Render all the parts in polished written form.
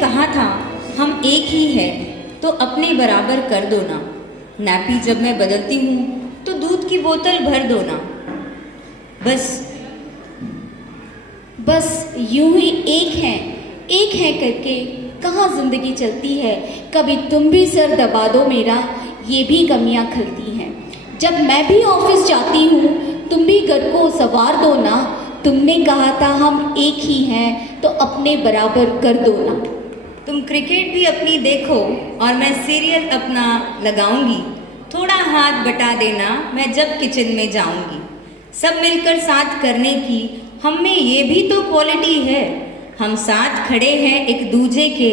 कहा था हम एक ही है तो अपने बराबर कर दो ना। नैपी जब मैं बदलती हूँ तो दूध की बोतल भर दो ना। बस यूं ही एक है करके कहाँ जिंदगी चलती है। कभी तुम भी सर दबा दो मेरा, ये भी कमियां खलती हैं। जब मैं भी ऑफिस जाती हूँ तुम भी घर को संवार दो ना। तुमने कहा था हम एक ही हैं तो अपने बराबर कर दो ना। तुम क्रिकेट भी अपनी देखो और मैं सीरियल अपना लगाऊंगी। थोड़ा हाथ बटा देना मैं जब किचन में जाऊंगी। सब मिलकर साथ करने की हम में ये भी तो क्वालिटी है। हम साथ खड़े हैं एक दूजे के,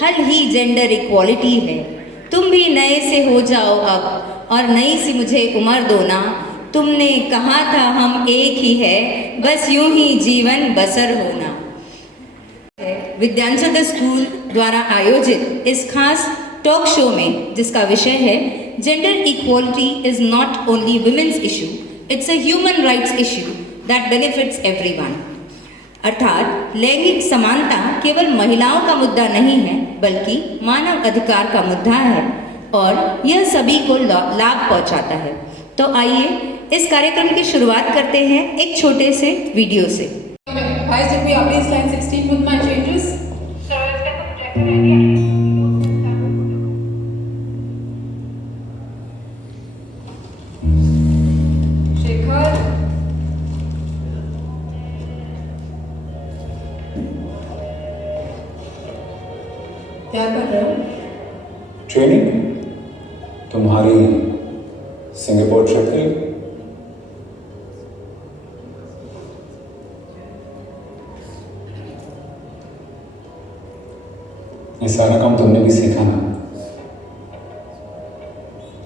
हल ही जेंडर इक्वालिटी है। तुम भी नए से हो जाओ अब और नई सी मुझे उम्र दो ना। तुमने कहा था हम एक ही है, बस यूं ही जीवन बसर होना। विद्यांचल स्कूल द्वारा आयोजित इस खास टॉक शो में जिसका विषय है gender equality is not only women's issue, it's a human rights issue that benefits everyone. अर्थात लैंगिक समानता केवल महिलाओं का मुद्दा नहीं है बल्कि मानव अधिकार का मुद्दा है और यह सभी को लाभ पहुंचाता है। तो आइए इस कार्यक्रम की शुरुआत करते हैं एक छोटे से वीडियो से। Guys, did we update slide 16 with my changes? So it's got the projector ready. Shekhar. क्या कर रहे हो? ट्रेनिंग तुम्हारी सिंगापुर ट्रिप के लिए। ये सारा काम तुमने भी सीखा ना,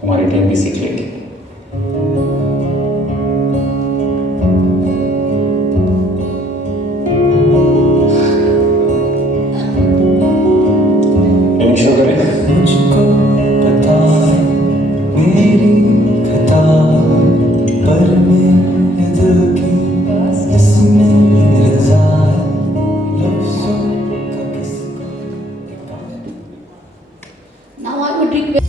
तुम्हारी टीम भी सीख लेगी। शुरू करें। मुझको पता है मेरी खता, पर मेरे दिल की इसमें रज़ा है। लफ्ज़ों का किसको Now I would request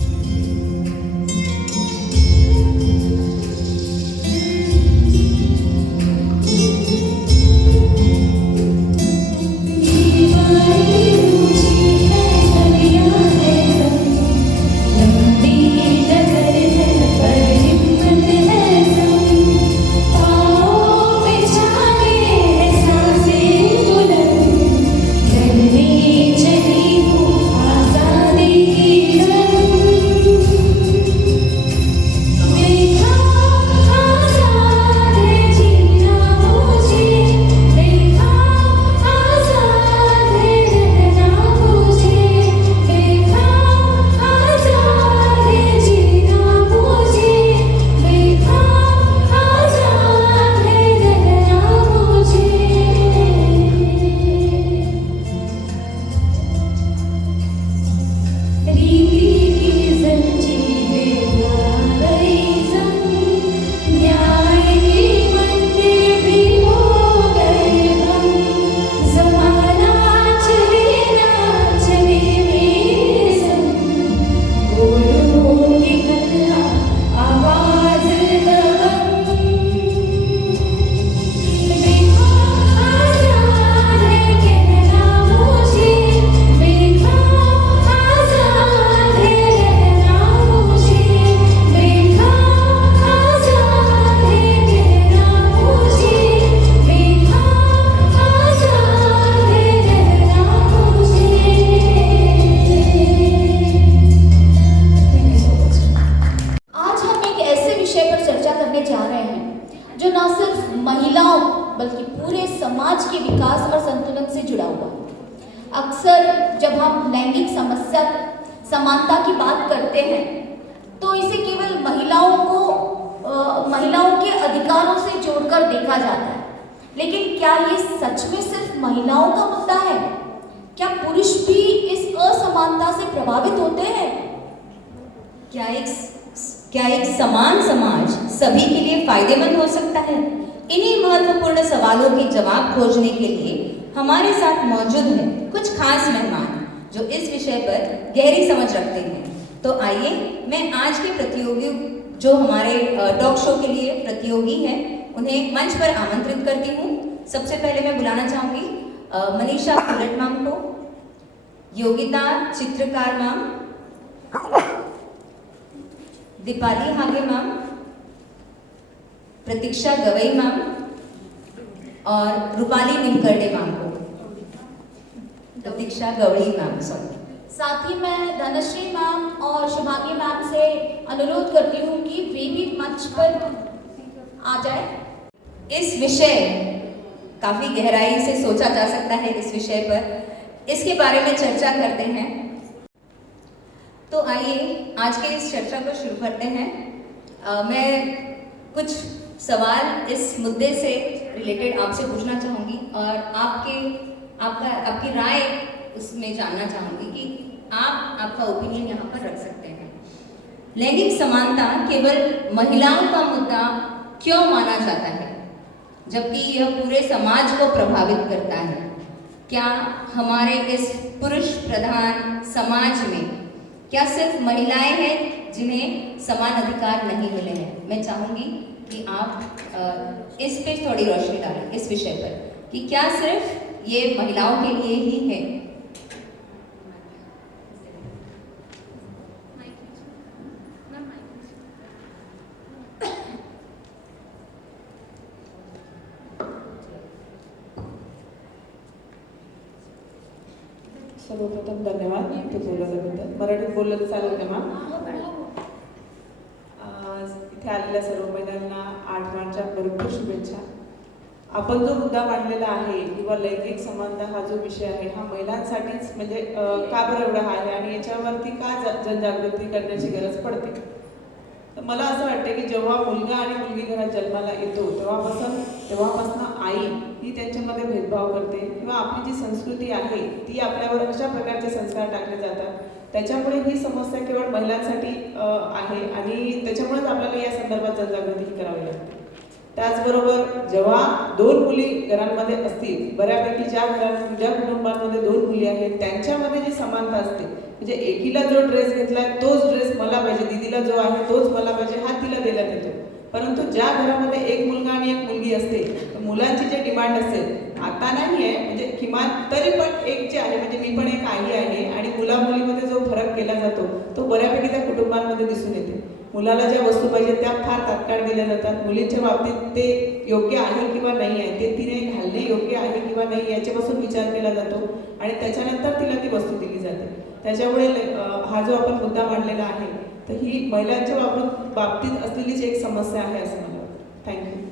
जो ना सिर्फ महिलाओं बल्कि पूरे समाज के विकास और संतुलन से जुड़ा हुआ है। अक्सर जब हम लैंगिक समस्या समानता की बात करते हैं तो इसे केवल महिलाओं के अधिकारों से जोड़कर देखा जाता है, लेकिन क्या ये सच में सिर्फ महिलाओं का मुद्दा है? क्या पुरुष भी इस असमानता से प्रभावित होते हैं? क्या एक समान समाज सभी के लिए फायदेमंद हो सकता है? इन्हीं महत्वपूर्ण सवालों के जवाब खोजने के लिए हमारे साथ मौजूद हैं कुछ खास मेहमान। जो इस विषय पर गहरी समझ रखते हैं। तो आइए मैं आज के प्रतियोगी जो हमारे टॉक शो के लिए प्रतियोगी हैं उन्हें मंच पर आमंत्रित करती हूँ। सबसे पहले मैं बुलाना चाहूँगी मनीषा फुलट मैम को, योगिता चित्रकार मैम, दीपाली हागे मैम, प्रतीक्षा गवई मैम और रूपाली निमकरडे मैम को। प्रतीक्षा गवड़ी मैम, सॉरी। साथ ही मैं धनश्री मैम और शुभांगी मैम से अनुरोध करती हूँ कि वे भी मंच पर आ जाए। इस विषय काफी गहराई से सोचा जा सकता है। इस विषय पर इसके बारे में चर्चा करते हैं। तो आइए आज के इस चर्चा को शुरू करते हैं। मैं कुछ सवाल इस मुद्दे से रिलेटेड आपसे पूछना चाहूँगी और आपकी राय उसमें जानना चाहूँगी कि आप आपका ओपिनियन यहाँ पर रख सकते हैं। लैंगिक समानता केवल महिलाओं का मुद्दा क्यों माना जाता है, जबकि यह पूरे समाज को प्रभावित करता है? क्या हमारे इस पुरुष प्रधान समाज में क्या सिर्फ महिलाएं हैं जिन्हें समान अधिकार नहीं मिले हैं? मैं चाहूँगी कि आप इस पे थोड़ी रोशनी डालें इस विषय पर कि क्या सिर्फ ये महिलाओं के लिए ही है? सर्वप्रथम धन्यवाद ते बोलल्याबद्दल. मराठीत बोललं तर चालेल का मॅम? इथे आलेल्या सर्व महिलांना 8 मार्चच्या भरपूर शुभेच्छा. आपण जो मुद्दा मांडलेला आहे किंवा लैंगिक समानता हा जो विषय आहे हा महिलांसाठीच म्हणजे का बरं एवढा आहे आणि याच्यावरती का जनजागृती करण्याची गरज पडते? तर मला असं वाटतं की जेव्हा मुलगा आणि मुलगी घरात जन्माला येतो तेव्हापासून आई ही त्यांच्यामध्ये भेदभाव करते किंवा आपली जी संस्कृती आहे ती आपल्यावर अशा प्रकारचे संस्कार टाकले जातात. त्याच्यामुळे ही समस्या केवळ महिलांसाठी आहे आणि त्याच्यामुळेच आपल्याला या संदर्भात जनजागृती करावी लागते. त्याचबरोबर जेव्हा 2 मुली घरांमध्ये असतील, बऱ्यापैकी ज्या कुटुंबांमध्ये 2 मुली आहेत त्यांच्यामध्ये जी समानता असते म्हणजे एकीला जो ड्रेस घेतलाय तोच ड्रेस मला पाहिजे, दीदीला जो आहे तोच मला पाहिजे हा तिला देण्यात येतो. परंतु ज्या घरामध्ये एक मुलगा आणि एक मुलगी असते तर मुलांची जे डिमांड असेल आता नाही आहे म्हणजे किमान तरी पण एक जे आहे म्हणजे मी पण एक आई आहे आणि मुला मुलीमध्ये जो फरक केला जातो तो बऱ्यापैकी त्या कुटुंबांमध्ये दिसून येते. मुलाला ज्या वस्तू पाहिजे त्या फार तात्काळ दिल्या जातात. मुलींच्या बाबतीत ते योग्य आहे किंवा नाही आहे, ते तिने घालणे योग्य आहे किंवा नाही याच्यापासून विचार केला जातो आणि त्याच्यानंतर तिला ती वस्तू दिली जाते. त्याच्यामुळे हा जो आपण मुद्दा मांडलेला आहे तर ही महिलांच्या बाबतीत असलेलीच एक समस्या आहे असं मला वाटतं. थँक्यू.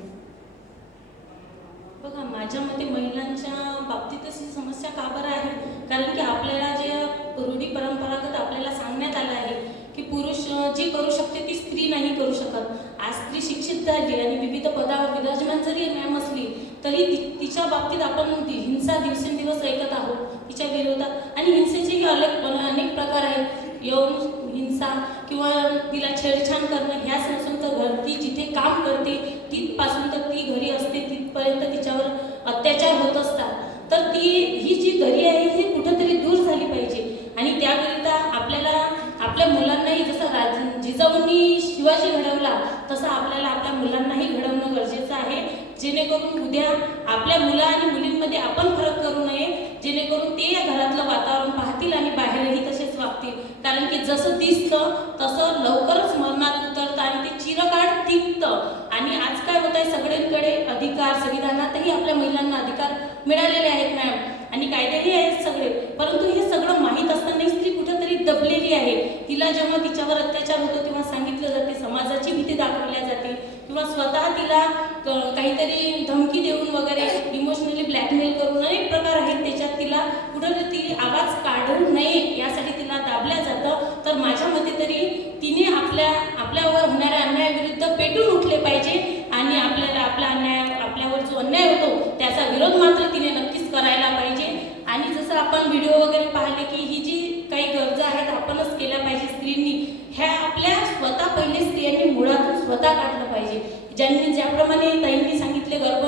बघा, माझ्या मते महिलांच्या बाबतीतच ही समस्या का बरं आहे? कारण की आपल्याला जे रूढी परंपरागत आपल्याला सांगण्यात आलं आहे की पुरुष जी करू शकते ती स्त्री नाही करू शकत. आज स्त्री शिक्षित झाली आणि विविध पदावर विराजमान जरी मॅम असली तरी तिच्या बाबतीत आपण हिंसा दिवसेंदिवस ऐकत आहोत तिच्या विरोधात. आणि हिंसेचेही अनेक प्रकार आहेत. यौन हिंसा किंवा तिला छेडछाड करणं ह्या संस्थांचं घर ती जिथे काम करते तिथपासून तर ती घरी असते तिथपर्यंत तिच्यावर अत्याचार होत असतात. तर ही जी घरी आहे ही कुठंतरी दूर झाली पाहिजे आणि त्याकरिता आपल्याला आपल्या मुलांनाही जसं जिजाऊंनी शिवाजी घडवला तसं आपल्याला आपल्या मुलांनाही घडवणं गरजेचं आहे, जेणेकरून उद्या आपल्या मुला आणि मुलींमध्ये आपण फरक करू नये, जेणेकरून ते या घरातलं वातावरण पाहतील आणि बाहेरही तसेच वागतील. कारण की जसं दिसतं तसं लवकरच मरणात उतरतं आणि ते चिरकाळ टिकतं. आणि आज काय होत आहे, सगळ्यांकडे अधिकार, संविधानातही आपल्या महिलांना अधिकार मिळालेले आहेत मॅम आणि कायदेही आहेत सगळे. परंतु हे सगळं माहीत असतानाही स्त्री कुठंतरी दबलेली आहे. तिला जेव्हा तिच्यावर अत्याचार होतो तेव्हा सांगितलं जाते, समाजाची भीती दाखवल्या जाते किंवा स्वतः तिला काहीतरी धमकी देऊन वगैरे इमोशनली ब्लॅकमेल करून अनेक प्रकार आहेत त्याच्यात तिला कुठंतरी आवाज काढू नये यासाठी तिला दाबल्या जातं. तर माझ्या मते तरी तिने आपल्यावर होणाऱ्या अन्यायाविरुद्ध पेटून उठले पाहिजे आणि आपल्यावर जो अन्याय होतो त्याचा विरोध मात्र तिने नक्कीच करायला पाहिजे. आणि जसं आपण व्हिडिओ वगैरे पाहिले की ही जी काही गरजा आहेत आपणच केल्या पाहिजे स्त्रींनी, ह्या आपल्या स्वतः पहिले स्त्रियांनी मुळातून स्वतः काढलं पाहिजे. ज्याप्रमाणे ताईंनी सांगितले, गर्भ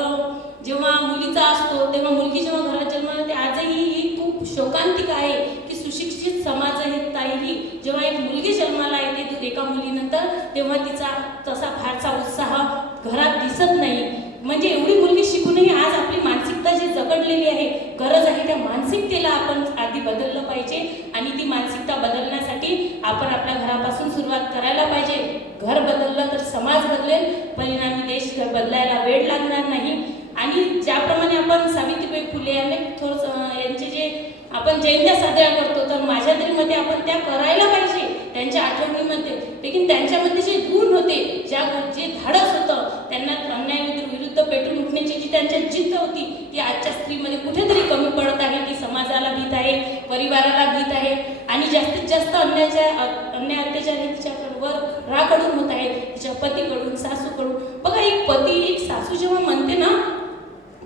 जेव्हा मुलीचा असतो तेव्हा मुलगी जेव्हा घरात जन्माला येते, आजही ही खूप शोकांतिक आहे की सुशिक्षित समाजहिताही जेव्हा एक मुलगी जन्माला येते एका मुलीनंतर, तेव्हा तिचा तसा फारसा उत्साह घरात दिसत नाही. म्हणजे एवढी मुलगी शिकूनही आज आपली मानसिकता जी जगडलेली आहे, गरज आहे त्या मानसिकतेला आपण आधी बदललं पाहिजे. आणि ती मानसिकता बदलण्यासाठी आपण आपल्या घरापासून सुरुवात करायला पाहिजे. घर बदललं तर समाज बदलेल, परिणामी देश बदलायला वेळ लागणार नाही. आणि ज्याप्रमाणे आपण सावित्रीबाई फुले यांचे जे आपण जयंत्या साजऱ्या करतो, तर माझ्या तरी मते आपण त्या करायला पाहिजे त्यांच्या आठवणीमध्ये. लेकिन त्यांच्यामध्ये जे गुण होते, जे धाडस होतं, त्यांना अन्यायाविरुद्ध पेटून उठण्याची जी त्यांच्या जिद्द होती, ती आजच्या स्त्रीमध्ये कुठेतरी कमी पडत आहे. ती समाजाला भीत आहे, परिवाराला भीत आहे आणि जास्तीत जास्त अन्याय अत्याचार हे तिच्यावर राकडून होत आहे, तिच्या पतीकडून, सासूकडून. बघा, एक पती एक सासू जेव्हा म्हणते ना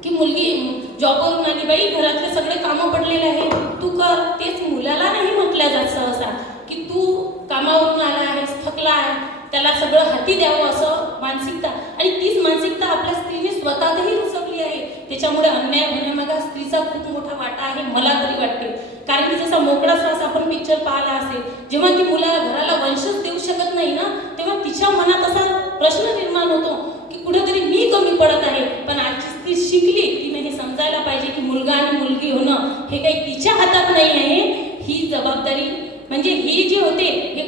की मुलगी जॉबवरून आली, बाई घरातले सगळे कामं पडलेले आहे, तू कर, तेच मुलाला नाही म्हटल्या जात सहसा की तू कामावरून आला आहेस, थकला आहे, त्याला सगळं हाती द्यावं असं मानसिकता. आणि तीच मानसिकता आपल्या स्त्रीने स्वतःतही रुजवली आहे. त्याच्यामुळे अन्याय होण्यामागे स्त्रीचा खूप मोठा वाटा आहे, मला तरी वाटते. कारण की जसा मोकळा श्वास आपण पिक्चर पाहिला असेल, जेव्हा ती मुलाला घराला वंशच देऊ शकत नाही ना, तेव्हा तिच्या मनात असा प्रश्न निर्माण होतो की कुठेतरी मी कमी पडत आहे. पण आजची स्त्री शिकली, तिने हे समजायला पाहिजे की मुलगा आणि मुलगी होणं हे काही तिच्या हातात नाही आहे. ही जबाबदारी म्हणजे हे जे होते हे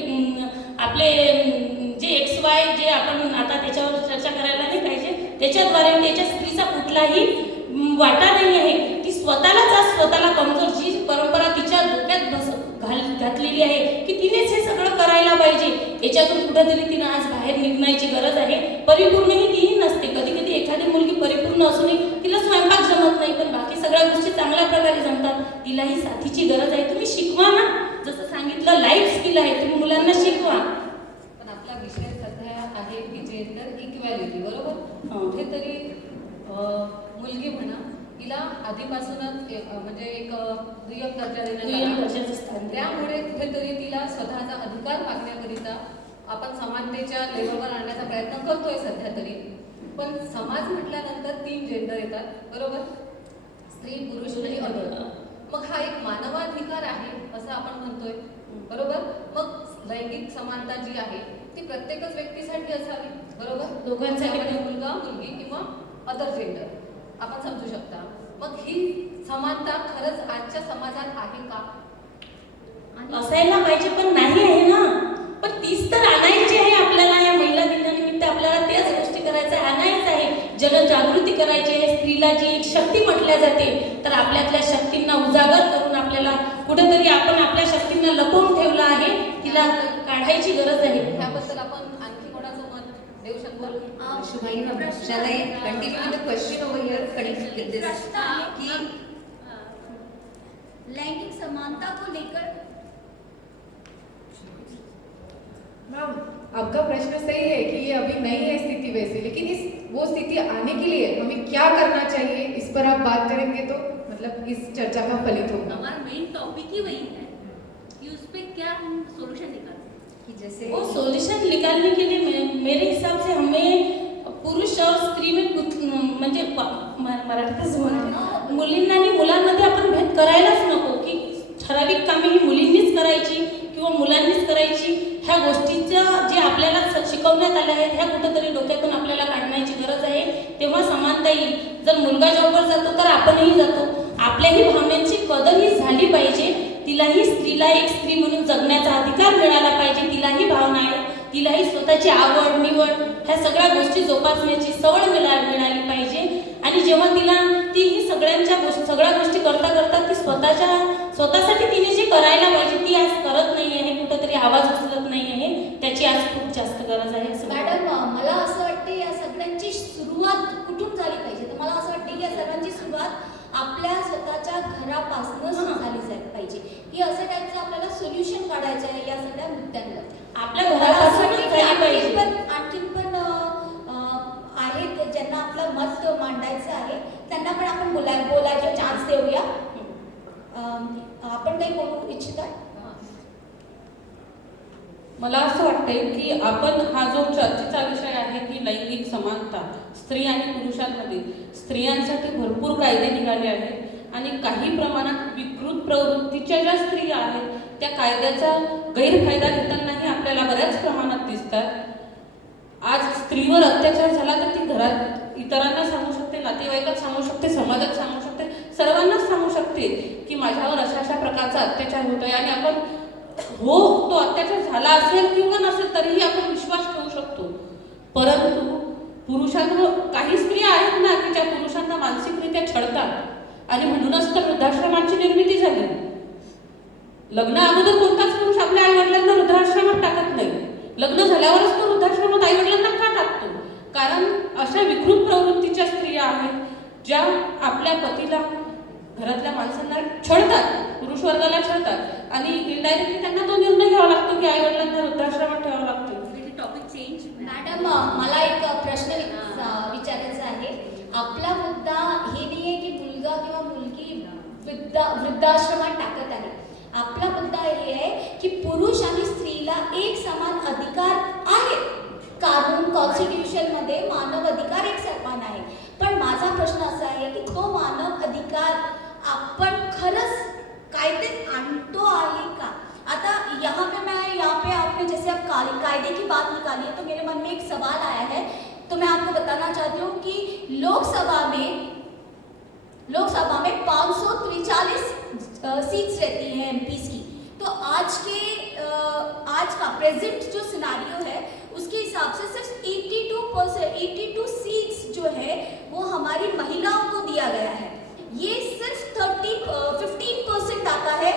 आपले जे XY जे आपण आता त्याच्यावर चर्चा करायला नाही पाहिजे, त्याच्याद्वारे त्याच्या स्त्रीचा कुठलाही वाटा नाही आहे. ती स्वतःलाच आज स्वतःला कमजोर, जी परंपरा तिच्या डोक्यात घातलेली आहे की तिनेच हे सगळं करायला पाहिजे, याच्यातून कुठेतरी तिनं आज बाहेर निघण्याची गरज आहे. परिपूर्णही तीही नसते. कधी कधी एखादी मुलगी परिपूर्ण असूनही तिला स्वयंपाक जमत नाही, पण बाकी सगळ्या गोष्टी चांगल्या प्रकारे जमतात. तिलाही साथीची गरज आहे. तुम्ही शिकवा ना, जसं सांगितलं लाईफ स्किल आहे, तुम्ही मुलांना शिकवा. पण आपला विषय सध्या आहे की जेंडर इक्वॅलिटी, बरोबर. कुठेतरी मुलगी म्हणा, तिला आधीपासूनच म्हणजे एक दुय्यम दर्जा देण्यात आला. त्यामुळे कुठेतरी तिला स्वतःचा अधिकार मागण्याकरिता आपण समानतेच्या लेवलवर आणण्याचा प्रयत्न करतोय सध्या तरी. पण समाज म्हटल्यानंतर 3 जेंडर येतात, बरोबर. स्त्री, पुरुष आणि अदर. मग हा एक मानवाधिकार आहे असं आपण म्हणतोय, बरोबर. मग लैंगिक समानता जी आहे ती प्रत्येकच व्यक्तीसाठी असावी, बरोबर. दोघांसाठी, मुलगा, मुलगी किंवा अदर जेंडर आपण समजू शकता. मग ही समानता खरंच आजच्या समाजात आहे का? असायला पाहिजे, पण नाही आहे ना. पण तीच तर आणायची आहे आपल्याला. या महिला दिनानिमित्त आपल्याला त्याच गोष्टी करायचं आहे, आणायचं आहे. जनजागृती करायची आहे. स्त्रीला जी एक शक्ती म्हटल्या जाते, तर आपल्यातल्या शक्तींना उजागर करून आपल्याला कुठेतरी आपण आपल्या शक्तींना लपवून ठेवलं आहे, तिला काढायची गरज आहे. ह्याबद्दल आपण आणखी कोणाचं मत देऊ शकतो? Shall I continue with the question over here? Connect with this. कि लैंगिक समानता को लेकर मैम, आपका प्रश्न सही है कि ये अभी नहीं है स्थिति वैसी, लेकिन वो स्थिति आने के लिए हमें क्या करना चाहिए, इस पर आप बात करेंगे तो मतलब इस चर्चा का फलित होगा. हमारा मेन टॉपिक ही वही है कि उस पर क्या हम सोल्यूशन निकालते हैं. कि जैसे वो सॉल्यूशन निकालने के लिए मेरे हिसाब से हमें पुरुष और स्त्री में कुछ म्हणजे मराठीतच म्हणते, मुलींना आणि मुलांमध्ये आपण भेद करायलाच नको की ठराविक कामे ही मुलींनीच करायची किंवा मुलांनीच करायची. ह्या गोष्टीचं जे आपल्याला शिकवण्यात आल्या आहेत ह्या कुठंतरी डोक्यातून आपल्याला काढण्याची गरज आहे. तेव्हा समानता येईल. जर मुलगा जॉबवर जातो तर आपणही जातो. आपल्याही भावनांची कदर ही झाली पाहिजे. तिलाही स्त्रीला एक स्त्री म्हणून जगण्याचा अधिकार मिळाला पाहिजे. तिलाही भावना आहे, तिलाही स्वतःची आवड निवड ह्या सगळ्या गोष्टी जोपासण्याची सवय मिळाली पाहिजे. आणि जेव्हा ती ही सगळ्या गोष्टी करता करता ती स्वतःसाठी तिने जे करायला पाहिजे ती आज करत नाही आहे, कुठंतरी आवाज उचलत नाही आहे, त्याची आज खूप जास्त गरज आहे. मॅडम, मला असं वाटते या सगळ्यांची सुरुवात कुठून झाली पाहिजे. तर मला असं वाटते की या सर्वांची सुरुवात आपल्या स्वतःच्या घरापासूनच झाली पाहिजे. की असं काहीतरी आपल्याला सोल्युशन काढायचं आहे या सगळ्या मुद्द्यांवर. आपल्या घरापासूनच झाली पाहिजे. आणखीन पण आहेत ज्यांना आपलं मत मांडायचं आहे, त्यांना पण आपण बोलायचा चान्स देऊया. आपण काही बोलू इच्छिता? मला असं वाटतंय की आपण हा जो चर्चेचा विषय आहे की लैंगिक समानता स्त्री आणि पुरुषांमध्ये, स्त्रियांसाठी भरपूर कायदे निघाले आहेत आणि काही प्रमाणात विकृत प्रवृत्तीच्या ज्या स्त्रिया आहेत त्या कायद्याचा गैरफायदा घेतानाही आपल्याला बऱ्याच प्रमाणात दिसतात. आज स्त्रीवर अत्याचार झाला तर ती घरात इतरांना सांगू शकते, नातेवाईकात सांगू शकते, समाजात सांगू शकते, सर्वांनाच सांगू शकते की माझ्यावर अशा अशा प्रकारचा अत्याचार होत आहे. आणि आपण हो तो अत्याचार झाला असेल किंवा नसेल तरीही आपण विश्वास ठेवू शकतो. परंतु पुरुषांवर काही स्त्रिया आहेत ना की ज्या पुरुषांना मानसिकरित्या छळतात आणि म्हणूनच तर वृद्धाश्रमांची निर्मिती झाली. लग्न अगोदर कोणताच पुरुष आपल्या आई वडिलांना वृद्धाश्रमात टाकत नाही, लग्न झाल्यावरच तो वृद्धाश्रमात आई वडिलांना का टाकतो? कारण अशा विकृत प्रवृत्तीच्या स्त्रिया आहेत ज्या आपल्या पतीला, घरातल्या माणसांना छळतात, पुरुष वर्गाला छळतात आणि इनडायरेक्टली त्यांना तो निर्णय घ्यावा लागतो की आई वडिलांना वृद्धाश्रमात ठेवावं लागतं. Topic change. मॅडम, मला एक प्रश्न विचारायचा आहे. आपला मुद्दा हे नाही आहे की मुलगा किंवा मुलगी वृद्धाश्रमात टाकत आहे. आपला मुद्दा हे आहे की पुरुष आणि स्त्रीला एक समान अधिकार आहेत. कानून, कॉन्स्टिट्यूशनमध्ये मानव अधिकार एक समान आहे. पण माझा प्रश्न असा आहे की तो मानव अधिकार आपण खरंच कायद्यात आणतो आहे का? आता यहाँ पे आपने जैसे अब कायदे की बात निकाली है तो मेरे मन में एक सवाल आया है, तो मैं आपको बताना चाहती हूँ कि लोकसभा में 543 सीट्स रहती हैं एमपीज की. तो आज का प्रेजेंट जो सिनारियो है उसके हिसाब से सिर्फ 82 सीट्स जो है वो हमारी महिलाओं को दिया गया है. ये सिर्फ 15% आता है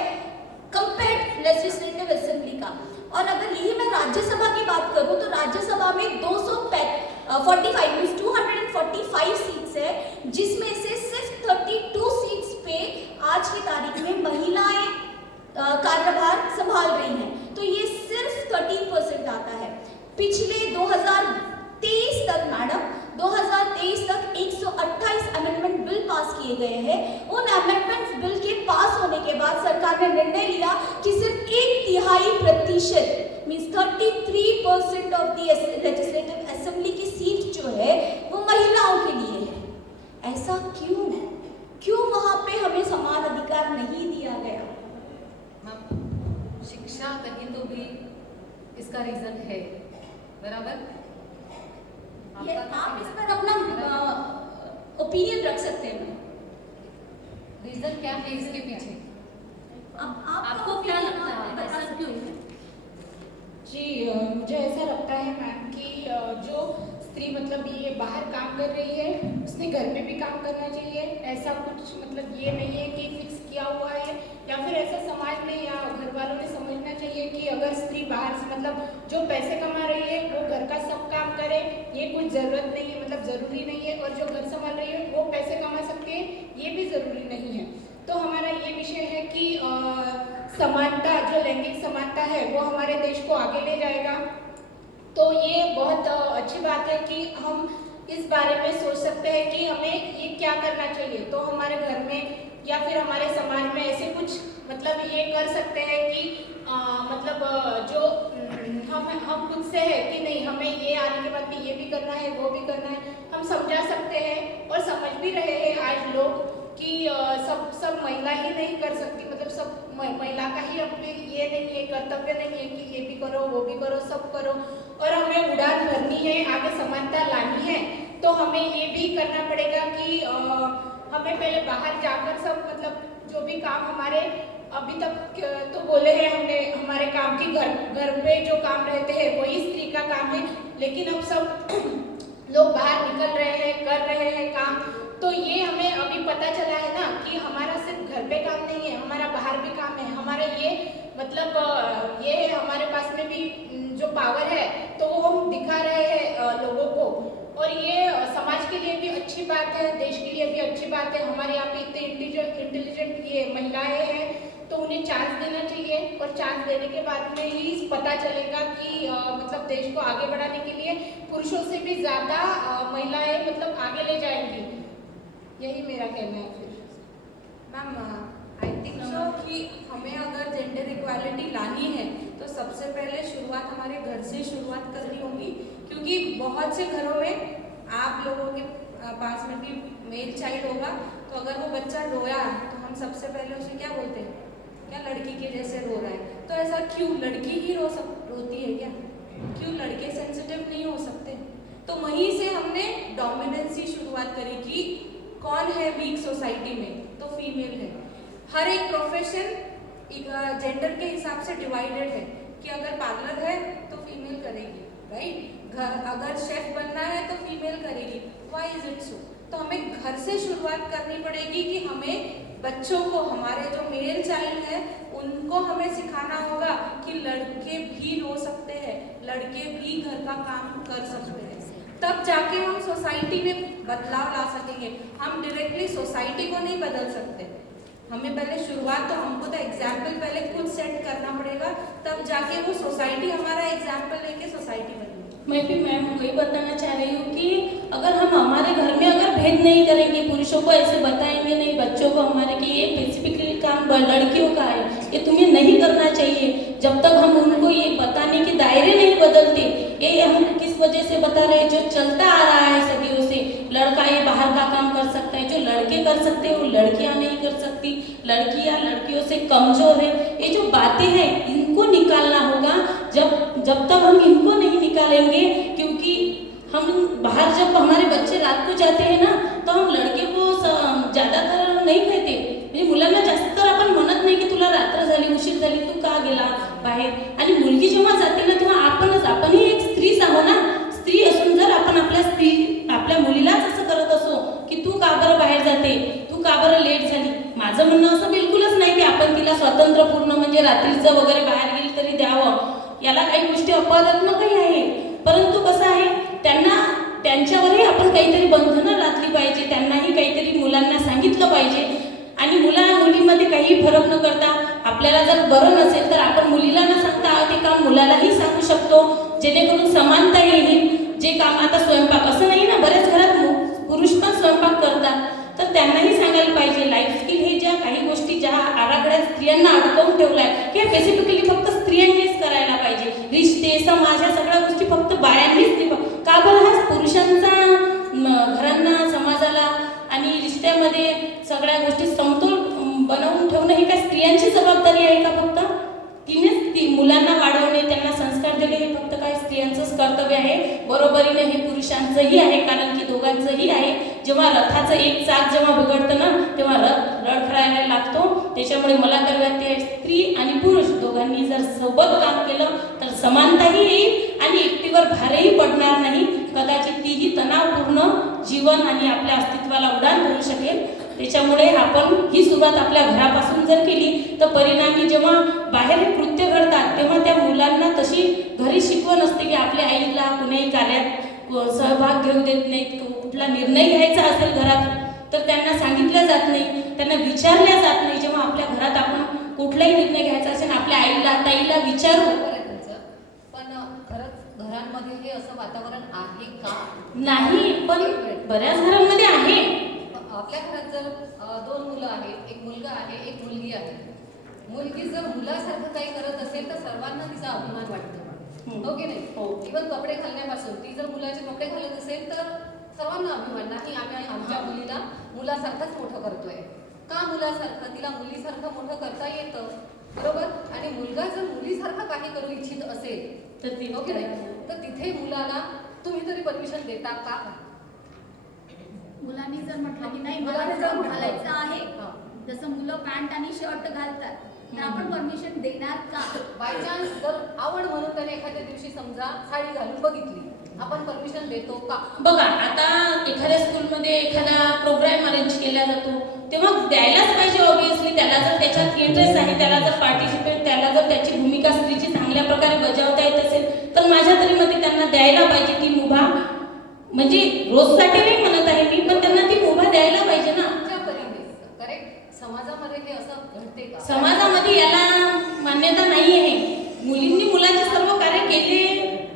कंपेयर्ड लेजिस्लेटिव असेंबली का. और अगर यही मैं राज्यसभा की बात करूं तो राज्यसभा में 245 सीट्स है, जिसमें से सिर्फ 32 सीट्स पे आज की तारीख में महिलाएं कार्यभार संभाल रही हैं. तो ये सिर्फ 13% आता है. पिछले 2023 तक मैडम 2023 तक 128 अमेंडमेंट बिल पास किए गए हैं. उन अमेंडमेंट बिल के पास होने के बाद सरकार ने निर्णय लिया कि सिर्फ 1/3% means 33% of the legislative assembly की सीट जो है वो महिलाओं के लिए है. ऐसा क्यों वहाँ पे हमें समान अधिकार नहीं दिया गया? शिक्षा कहीं तो भी इसका रीजन है, बराबर? ये आप इस पर अपना ओपिनियन रख सकते हैं. रीजन क्या है इसके पीछे? आपको क्या लगता है ऐसा क्यों? जी, मुझे ऐसा लगता है मैम कि जो स्त्री मतलब ये बाहर काम कर रही है उसने घर में भी काम करना चाहिए. ऐसा कुछ मतलब ये नहीं है कि फिक्स किया हुआ है, या फिर ऐसा समाज में या घर वालों ने समझना चाहिए कि अगर स्त्री बाहर से मतलब जो पैसे कमा रही है वो घर का सब काम करे, ये कुछ ज़रूरत नहीं है, मतलब ज़रूरी नहीं है. और जो घर संभाल रही है वो पैसे कमा सकती है, ये भी ज़रूरी नहीं है. तो हमारा ये विषय है कि समानता, जो लैंगिक समानता है वो हमारे देश को आगे ले जाएगा. तो ये बहुत अच्छी बात है कि हम इस बारे में सोच सकते हैं कि हमें ये क्या करना चाहिए. तो हमारे घर में या फिर हमारे समाज में ऐसे कुछ मतलब ये कर सकते हैं कि मतलब जो हम खुद से है कि नहीं हमें ये आने के बाद भी ये भी करना है, वो भी करना है, हम समझा सकते हैं. और समझ भी रहे हैं आज लोग कि सब महिला ही नहीं कर सकती, मतलब सब महिला का ही अपने ये नहीं है, कर्तव्य नहीं है कि ये भी करो, वो भी करो, सब करो. और हमें उड़ान भरनी है, आगे समानता लानी है, तो हमें ये भी करना पड़ेगा कि हमें पहले बाहर जाकर सब मतलब जो भी काम हमारे अभी तक तो बोले हैं हमने, हमारे काम की घर पे जो काम रहते हैं वही स्त्री का काम है. लेकिन अब सब लोग बाहर निकल रहे हैं, कर रहे हैं काम. तो ये हमें अभी पता चला है ना कि हमारा सिर्फ घर पे काम नहीं है, हमारा बाहर भी काम है. हमारा ये मतलब ये हमारे पास में भी जो पावर है तो वो हम दिखा रहे हैं लोगों को. और ये समाज के लिए भी अच्छी बात है, देश के लिए भी अच्छी बात है. हमारे यहाँ पे इतने इंटेलिजेंट ये महिलाएं हैं तो उन्हें चांस देना चाहिए. और चांस देने के बाद में ही पता चलेगा कि मतलब देश को आगे बढ़ाने के लिए पुरुषों से भी ज़्यादा महिलाएं मतलब आगे ले जाएंगी. यही मेरा कहना है. फिर मैम आई थिंक सो कि हमें अगर जेंडर इक्वालिटी लानी है तो सबसे पहले शुरुआत हमारे घर से शुरुआत करनी होगी. क्योंकि बहुत से घरों में आप लोगों के पास में भी मेल चाइल्ड होगा, तो अगर वो बच्चा रोया हम सबसे पहले उसे क्या बोलते हैं, क्या लड़की के जैसे रो रहा है, तो ऐसा क्यों, लड़की ही रोती है क्या, क्यों लड़के सेंसिटिव नहीं हो सकते? तो वहीं से हमने डोमिनेंस की शुरुआत करी कि कौन है वीक सोसाइटी में, तो फीमेल है। हर एक प्रोफेशन जेंडर के हिसाब से डिवाइडेड है कि अगर पार्लर है तो फीमेल करेगी, राइट, अगर शेफ बनना है तो फीमेल करेगी। व्हाई इज इट सो? तो हमें घर से शुरुआत करनी पड़ेगी कि हमें बच्चों को, हमारे जो मेल चाइल्ड है उनको हमें सिखाना होगा कि लड़के भी रो सकते हैं, लड़के भी घर का काम कर सकते हैं, तब जाके हम सोसाइटी में बदलाव ला सकेंगे। हम डायरेक्टली सोसाइटी को नहीं बदल सकते, हमें पहले शुरुआत, तो हमको तो एग्जाम्पल पहले खुद सेट करना पड़ेगा, तब जाके वो सोसाइटी हमारा एग्जाम्पल लेके सोसाइटी बनेगी। मैं भी मैम वही बताना चाह रही हूँ कि अगर हम हमारे घर में अगर भेद नहीं करेंगे, पुरुषों को ऐसे बताएंगे नहीं, बच्चों को हमारे कि ये स्पेसिफिकली काम लड़कियों का है, ये तुम्हें नहीं करना चाहिए, जब तक हम उनको ये बताने के दायरे नहीं बदलते, ये हम किस वजह से बता रहे हैं, जो चलता आ रहा है सदियों से, लड़का ये बाहर का काम कर सकता है, जो लड़के कर सकते हैं वो लड़कियां नहीं कर सकती, लड़कियां लड़कियों से कमजोर है, ये जो बातें हैं इनको निकालना होगा। जब तक हम इनको नहीं निकालेंगे, क्योंकि हम बाहर जब हमारे बच्चे रात को जाते हैं ना, तो हम लड़के को ज्यादातर नाही कहते, म्हणजे मुलांना जास्त तर आपण म्हणत नाही की तुला रात्र झाली, उशीर झाली, तू का गेला बाहेर, आणि मुलगी जेव्हा जाते ना तेव्हा आपणही एक स्त्रीच आहोत ना, स्त्री असून जर आपण आपल्या मुलीलाच असं करत असो की तू का बरं बाहेर जाते, तू का बरं लेट झाली, माझं म्हणणं असं बिलकुलच नाही की आपण तिला स्वातंत्र्य पूर्ण म्हणजे रात्रीचं वगैरे बाहेर गेली तरी द्यावं, याला काही गोष्टी अपवादात्मकही आहे, परंतु कसं आहे त्यांच्यावरही आपण काहीतरी बंधनं घातली पाहिजे, त्यांनाही काहीतरी मुलांना सांगितलं पाहिजे, आणि मुलीमध्ये काही फरक न करता आपल्याला जर बरं नसेल तर आपण मुलीला न सांगता ते काम मुलालाही सांगू शकतो, जेणेकरून समानता येईल। जे काम आता स्वयंपाक असं नाही ना, बऱ्याच घरात पुरुष पण स्वयंपाक करतात, तर त्यांनाही सांगायला पाहिजे लाईफ स्किल हे ज्या काही गोष्टी ज्या आराखड्यात स्त्रियांना अडकवून ठेवलाय की बेसिकली फक्त स्त्रियांनीच करायला पाहिजे, रिश्ते समाज ह्या सगळ्या गोष्टी फक्त बायांनीच नाही, का बरं हा पुरुषांचा घरांना समाजाला आणि रिश्त्यामध्ये सगळ्या गोष्टी समतोल बनवून ठेवणं ही काय स्त्रियांची जबाबदारी आहे का? फक्त तिनेच मुलांना वाढवणे, त्यांना संस्कार देणे हे फक्त काय स्त्रियांचंच कर्तव्य आहे? बरोबरीने हे पुरुषांचंही आहे, कारण की दोघांचंही आहे। जेव्हा रथाचं एक चाक जेव्हा बिघडतं ना तेव्हा रथ रडखडायला लागतो, त्याच्यामुळे मला तर वाटते स्त्री आणि पुरुष दोघांनी जर सोबत काम केलं तर समानताही येईल आणि एकटीवर भारही पडणार नाही, कदाचित तीही तणावपूर्ण जीवन आणि आपल्या अस्तित्वाला उडान भरू शकेल। त्याच्यामुळे आपण ही सुरुवात आपल्या घरापासून जर केली तर परिणामी जेव्हा बाहेर कृत्य घडतात तेव्हा त्या मुलांना तशी घरी शिकवण असते की आपल्या आईला कुणीही कार्यात सहभाग घेऊ देत नाहीत, कुठला निर्णय घ्यायचा असेल घरात तर त्यांना सांगितलं जात नाही, त्यांना विचारल्या जात नाही। जेव्हा आपल्या घरात आपण कुठलाही निर्णय घ्यायचा असेल आपल्या आईला ताईला विचारू, पण खरंच घरांमध्ये हे असं वातावरण आहे का? नाही, पण बऱ्याच घरांमध्ये आहे। आपल्या घरात जर दोन मुलं आहेत, एक मुलगा आहे एक मुलगी आहे, मुलगी जर मुलासारखं काही करत असेल तर सर्वांना तिचा अभिमान वाटतो, हो की नाही? इव्हन कपडे घालण्यापासून, ती जर मुलाचे कपडे घालत असेल तर सर्वांना अभिमान, नाही आम्ही आमच्या मुलीला मुलासारखंच मोठं करतोय, का मुलासारखं, तिला मुलीसारखं मोठं करता येतं, बरोबर? आणि मुलगा जर मुलीसारखं काही करू इच्छित असेल तर ती, हो की नाही, तर तिथे मुलाला तुम्ही तरी परमिशन देता का? मुलांनी जर म्हटलं की नाही मला जर घालायचं आहे, जसं मुलं पॅन्ट आणि शर्ट घालतात तर आपण परमिशन देणार का? बाय चान्स जर आवड म्हणून त्याने एखाद्या दिवशी समजा साडी घालून बघितली, आपण परमिशन देतो का? बघा आता एखाद्या स्कूलमध्ये एखादा प्रोग्राम अरेंज केला जातो तेव्हा द्यायलाच पाहिजे ऑब्विसली, त्याला जर त्याच्यात इंटरेस्ट आहे, त्याला जर पार्टिसिपेट, त्याला जर त्याची भूमिका स्त्रीची चांगल्या प्रकारे बजावता येत असेल तर माझ्या तरी मते त्यांना द्यायला पाहिजे ती मुभा, म्हणजे रोजसाठी नाही म्हणत आहे मी, पण त्यांना ती मुभा द्यायला पाहिजे ना। करेक्ट, समाजामध्ये हे असं घडते का? समाजामध्ये याला मान्यता नाही आहे, मुलींनी मुलांचे सर्व कार्य केले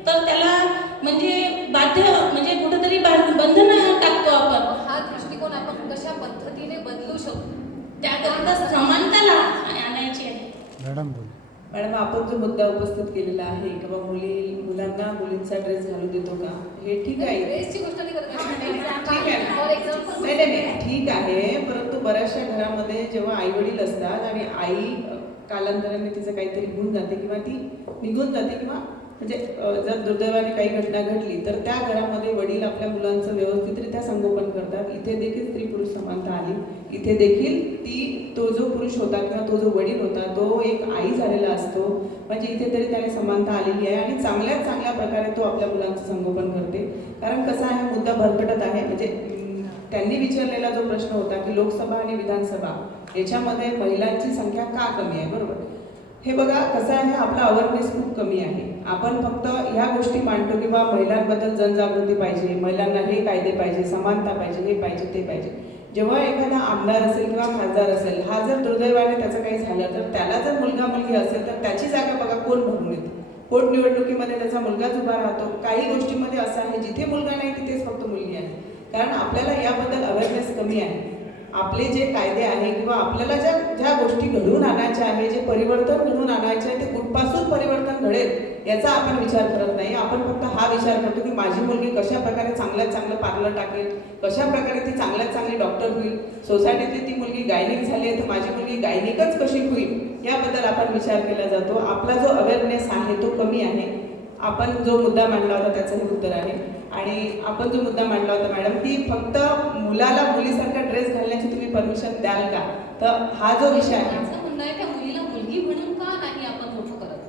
तर त्याला म्हणजे बाध्य, म्हणजे कुठेतरी बंधन टाकतो आपण। हा दृष्टिकोन आपण कशा पद्धतीने बदलू शकतो त्याकरता समानताला आणायची आहे। मॅडम बोल मॅडम, आपण जो मुद्दा उपस्थित केलेला आहे की बाबा मुलांना मुलींचा ड्रेस घालू देतो का, हे ठीक आहे. ड्रेसची गोष्ट नाही करत ठीक आहे. फॉर एक्झाम्पल नाही, ठीक आहे. परंतु बऱ्याचशा घरामध्ये जेव्हा आई वडील असतात आणि आई कालांतराने तिचं काहीतरी होऊन जाते किंवा ती निघून जाते किंवा म्हणजे जर दुर्दैवाने काही घटना घडली तर त्या घरामध्ये वडील आपल्या मुलांचं व्यवस्थितरित्या संगोपन करतात. इथे देखील स्त्री पुरुष समानता आली. इथे देखील तो जो पुरुष होता किंवा तो जो वडील होता तो एक आई झालेला असतो. म्हणजे इथे तरी त्याने समानता आलेली आहे आणि चांगल्यात चांगल्या प्रकारे तो आपल्या मुलांचं संगोपन करते. कारण कसा आहे, मुद्दा भरकटत आहे. म्हणजे त्यांनी विचारलेला जो प्रश्न होता की लोकसभा आणि विधानसभा याच्यामध्ये महिलांची संख्या का कमी आहे, बरोबर. हे बघा कसं आहे, आपला अवेअरनेस खूप कमी आहे. आपण फक्त ह्या गोष्टी मांडतो की बा महिलांबद्दल जनजागृती पाहिजे, महिलांना हे कायदे पाहिजे, समानता पाहिजे, हे पाहिजे, ते पाहिजे. जेव्हा एखादा आमदार असेल किंवा खासदार असेल, हा जर दुर्दैवाने त्याचं काही झालं तर त्याला जर मुलगा मुलगी असेल तर त्याची जागा बघा कोण भरून येते. पोटनिवडणुकीमध्ये त्याचा मुलगाच उभा राहतो. काही गोष्टीमध्ये असं आहे जिथे मुलगा नाही तिथेच फक्त मुलगी आहे. कारण आपल्याला याबद्दल अवेअरनेस कमी आहे. आपले जे कायदे आहे किंवा आपल्याला ज्या गोष्टी घडवून आणायच्या आहे, जे परिवर्तन घडवून आणायचे आहे ते कुठपासून परिवर्तन घडेल याचा आपण विचार करत नाही. आपण फक्त हा विचार करतो की माझी मुलगी कशा प्रकारे चांगल्यात चांगलं पार्लर टाकेल, कशा प्रकारे ती चांगल्यात चांगली डॉक्टर होईल, सोसायटीतली ती मुलगी गायनिक झाली आहे तर माझी मुलगी गायनिकच कशी होईल याबद्दल आपण विचार केला जातो. आपला जो अवेअरनेस आहे तो कमी आहे. आपण जो मुद्दा मांडला होता त्याचं हे उत्तर आहे. आणि आपण जो मुद्दा मांडला होता मॅडम की फक्त मुलाला मुलीसारखा ड्रेस घालण्याची तुम्ही परमिशन द्याल का, तर हा जो विषय आहे माझं म्हणणं आहे त्या मुलीला मुलगी म्हणून का नाही आपण मोठं करत,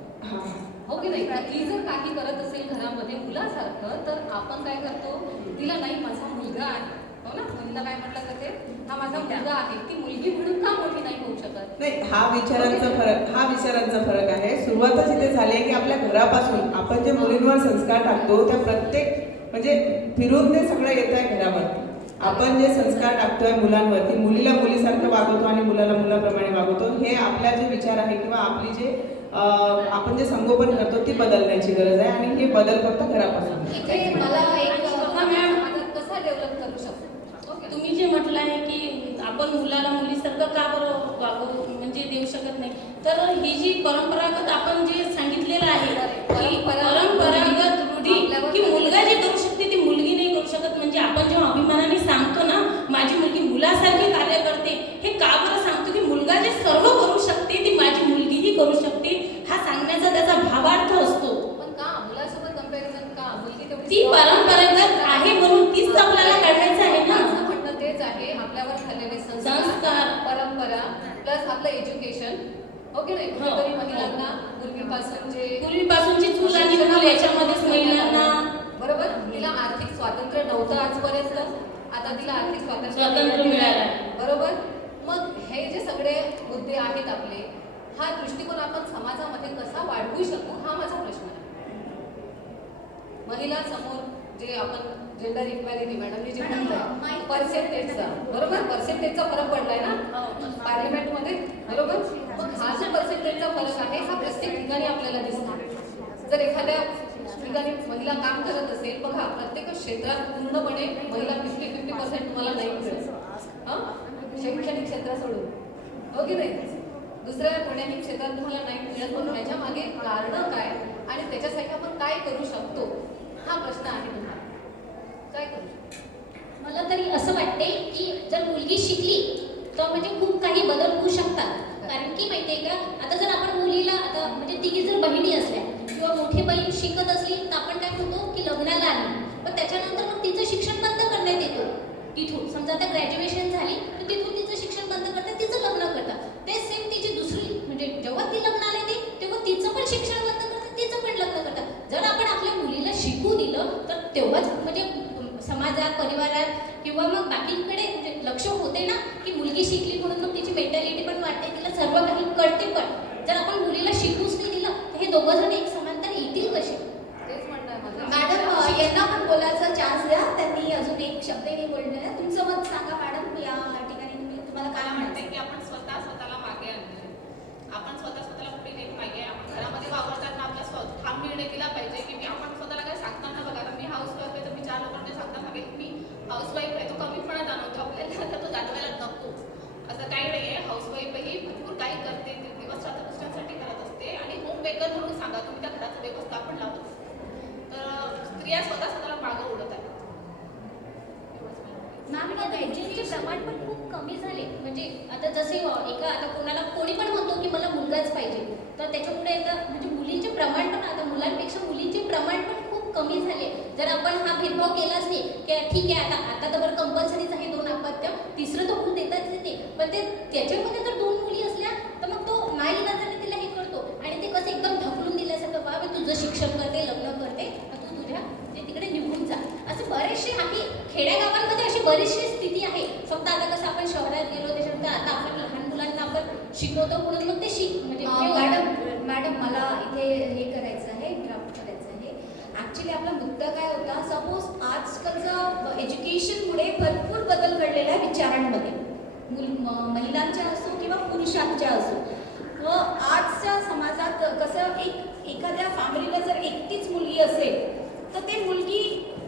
हो की नाही. ती जर काही करत असेल घरामध्ये मुलासारखं तर आपण काय करतो, तिला नाही माझा मुलगा आहे, हो ना, मुलीला काय म्हटलं जाते, हा माझा मुलगा आहे, ती मुलगी म्हणून का मोठी नाही होऊ शकत. नाही, हा विचारांचा फरक आहे. सुरुवातच इथे झाली आहे की आपल्या घरापासून आपण जे मुलींवर संस्कार टाकतो त्या प्रत्येक म्हणजे फिरून ते सगळं येत आहे घरावरती. आपण जे संस्कार टाकतोय मुलांवरती, मुलीला मुलीसारखं वागवतो आणि मुलाला मुलाप्रमाणे वागवतो, हे आपल्या जे विचार आहे किंवा आपली जे आपण जे संगोपन करतो ती बदलण्याची गरज आहे. आणि हे बदल फक्त घरापासून. इथे मला एक कसा डेव्हलप करू शकतो. तुम्ही जे म्हटलं आहे की आपण मुलाला मुलीसारखं का बरं वागवू म्हणजे देऊ शकत नाही, तर ही जी परंपरागत आपण जे सांगितलेलं आहे की परंपरागत रूढी की मुलगा जे करू शकते ती मुलगी नाही करू शकत, म्हणजे आपण जेव्हा अभिमानाने सांगतो ना माझी मुलगी मुलासारखी कार्य करते, हे का बरं सांगतो की मुलगा जे सर्व करू शकते ती माझी मुलगीही करू शकते, हा सांगण्याचा त्याचा भावार्थ असतो. पण का मुलासोबत कंपॅरिझन का, मुलगी तेवढी ती परंपरागत आहे म्हणून तीच आपल्याला काढायचं आहे ना. माझं म्हणणं तेच आहे, आपल्यावर झालेले संस्कार, परंपरा प्लस आपलं एज्युकेशन, ओके नाही. कुठेतरी महिलांना पूर्वीपासूनची चूल आणि मूल याच्यामध्येच महिलांना बरोबर, तिला आर्थिक स्वातंत्र्य नव्हतं आजपर्यंत, आता तिला आर्थिक स्वातंत्र्य मिळालं, बरोबर. मग हे जे सगळे मुद्दे आहेत आपले, हा दृष्टिकोन आपण समाजामध्ये कसा वाढवू शकू हा माझा प्रश्न आहे. महिला समोर जे आपण जेंडर इक्वॅलिटी मॅडमने जे म्हणताय पर्सेंटेजचा, बरोबर, पर्सेंटेजचा फरक पडलाय ना पार्लिमेंटमध्ये, बरोबर. मग हा जो पर्सेंटेजचा फरक आहे हा प्रत्येक ठिकाणी आपल्याला दिसतो. जर एखाद्या ठिकाणी महिला काम करत असेल, बघा प्रत्येक क्षेत्रात पूर्णपणे महिला 50% तुम्हाला नाही मिळेल, शैक्षणिक क्षेत्र सोडून, हो की नाही. दुसऱ्या कोण्याही क्षेत्रात तुम्हाला नाही मिळत. पण ह्याच्या मागे कारण काय आणि त्याच्यासाठी आपण काय करू शकतो हा प्रश्न आहे. तुम्हाला काय करू शकतो. मला तरी असं वाटते की जर मुलगी शिकली तर म्हणजे खूप काही बदल होऊ शकतात. कारण की माहिती आहे का, आता जर आपण मुलीला आता म्हणजे तिघी जर बहिणी असल्या किंवा मोठी बहीण शिकत असली तर आपण काय म्हणतो की लग्नाला आली, पण त्याच्यानंतर मग तिचं शिक्षण बंद करण्यात येतो. तिथून समजा आता ग्रॅज्युएशन झाली तर तिथून तिचं शिक्षण बंद करतात, तिचं लग्न करतात. ते सेम तिची दुसरी म्हणजे जेव्हा ती लग्नाला येते तेव्हा तिचं पण शिक्षण बंद करतात, तिचं पण लग्न करतात. जर आपण आपल्या मुलीला शिकू दिलं तर तेव्हाच म्हणजे समाजात, परिवारात किंवा मग बाकीकडे म्हणजे लक्ष होते ना की मुलगी शिकली म्हणून मग तिची मेंटॅलिटी पण वाढते, तिला सर्व काही कळते. पण जर आपण मुलीला शिकूच नाही दिलं तर हे दोघं जण एक समांतर येतील कसे. तेच म्हणणं आहे माझं. मॅडम यांना पण बोलायचा चान्स द्या, त्यांनी अजून एक शब्दही बोलले. तुमचं मत सांगा मॅडम, या ठिकाणी तुम्हाला काय म्हणते की आपण स्वतःला मागे आणतोय, आपण स्वतःला पुढे नेत नाहीये. आपण घरामध्ये वावरताना आपला ठाम निर्णय दिला पाहिजे की मी आपण स्वतःला काय सांगताना बघा, आता मी हाऊसवाईफ आहे तर मी 4 लोकांना सांगता सांगेल मी हाऊसवाईफ आहे, तो कमीपणा जाणवतो आपल्याला, तर तो जाणवायला नको. असं काही नाहीये, हाऊसवाईफही भरपूर काही करते, दिवस रात्र दुसऱ्यांसाठी करत असते आणि स्त्रिया स्वतःला मागं उडत आहेत. मॅम त्यांचे प्रमाण पण खूप कमी झाले. म्हणजे आता जसे आता कोणी पण म्हणतो की मला मुलगाच पाहिजे, तर त्याच्यामुळे आता म्हणजे मुलींचे प्रमाण पण आता मुलांपेक्षा मुलींचे प्रमाण पण खूप कमी झाले. जर आपण हा भेदभाव केलाच नाही की ठीक आहे आता तर बरं कंपल्सरीच आहे 2 अपत्य, तिसरं तर होऊन देताच नाही, पण त्याच्यामध्ये जर 2 मुली असल्या तर मग तो नाईलाजाने तिला हे करतो आणि ते कसं एकदम ढकलून दिल्यासारखं, बा मी तुझं शिक्षण करते, लग्न करते, तू तुझ्या तिकडे निघून जा. असे बरेचसे आम्ही खेड्यागावांमध्ये अशी बरीचशी स्थिती आहे. फक्त आता कसं आपण शहरात गेलो त्याच्यानंतर आता आपण लहान मुलांना आपण शिकवतो म्हणून मग ते म्हणजे मॅडम मला इथे हे करायचं आहे, ड्राफ्ट करायचं आहे. ॲक्च्युली आपला मुद्दा काय होता, सपोज आजकालचं एज्युकेशनमुळे भरपूर बदल घडलेला आहे विचारांमध्ये, महिलांच्या असो किंवा पुरुषांच्या असो. व आजच्या समाजात कसं एखाद्या फॅमिलीला जर एकटीच मुलगी असेल तर ते मुलगी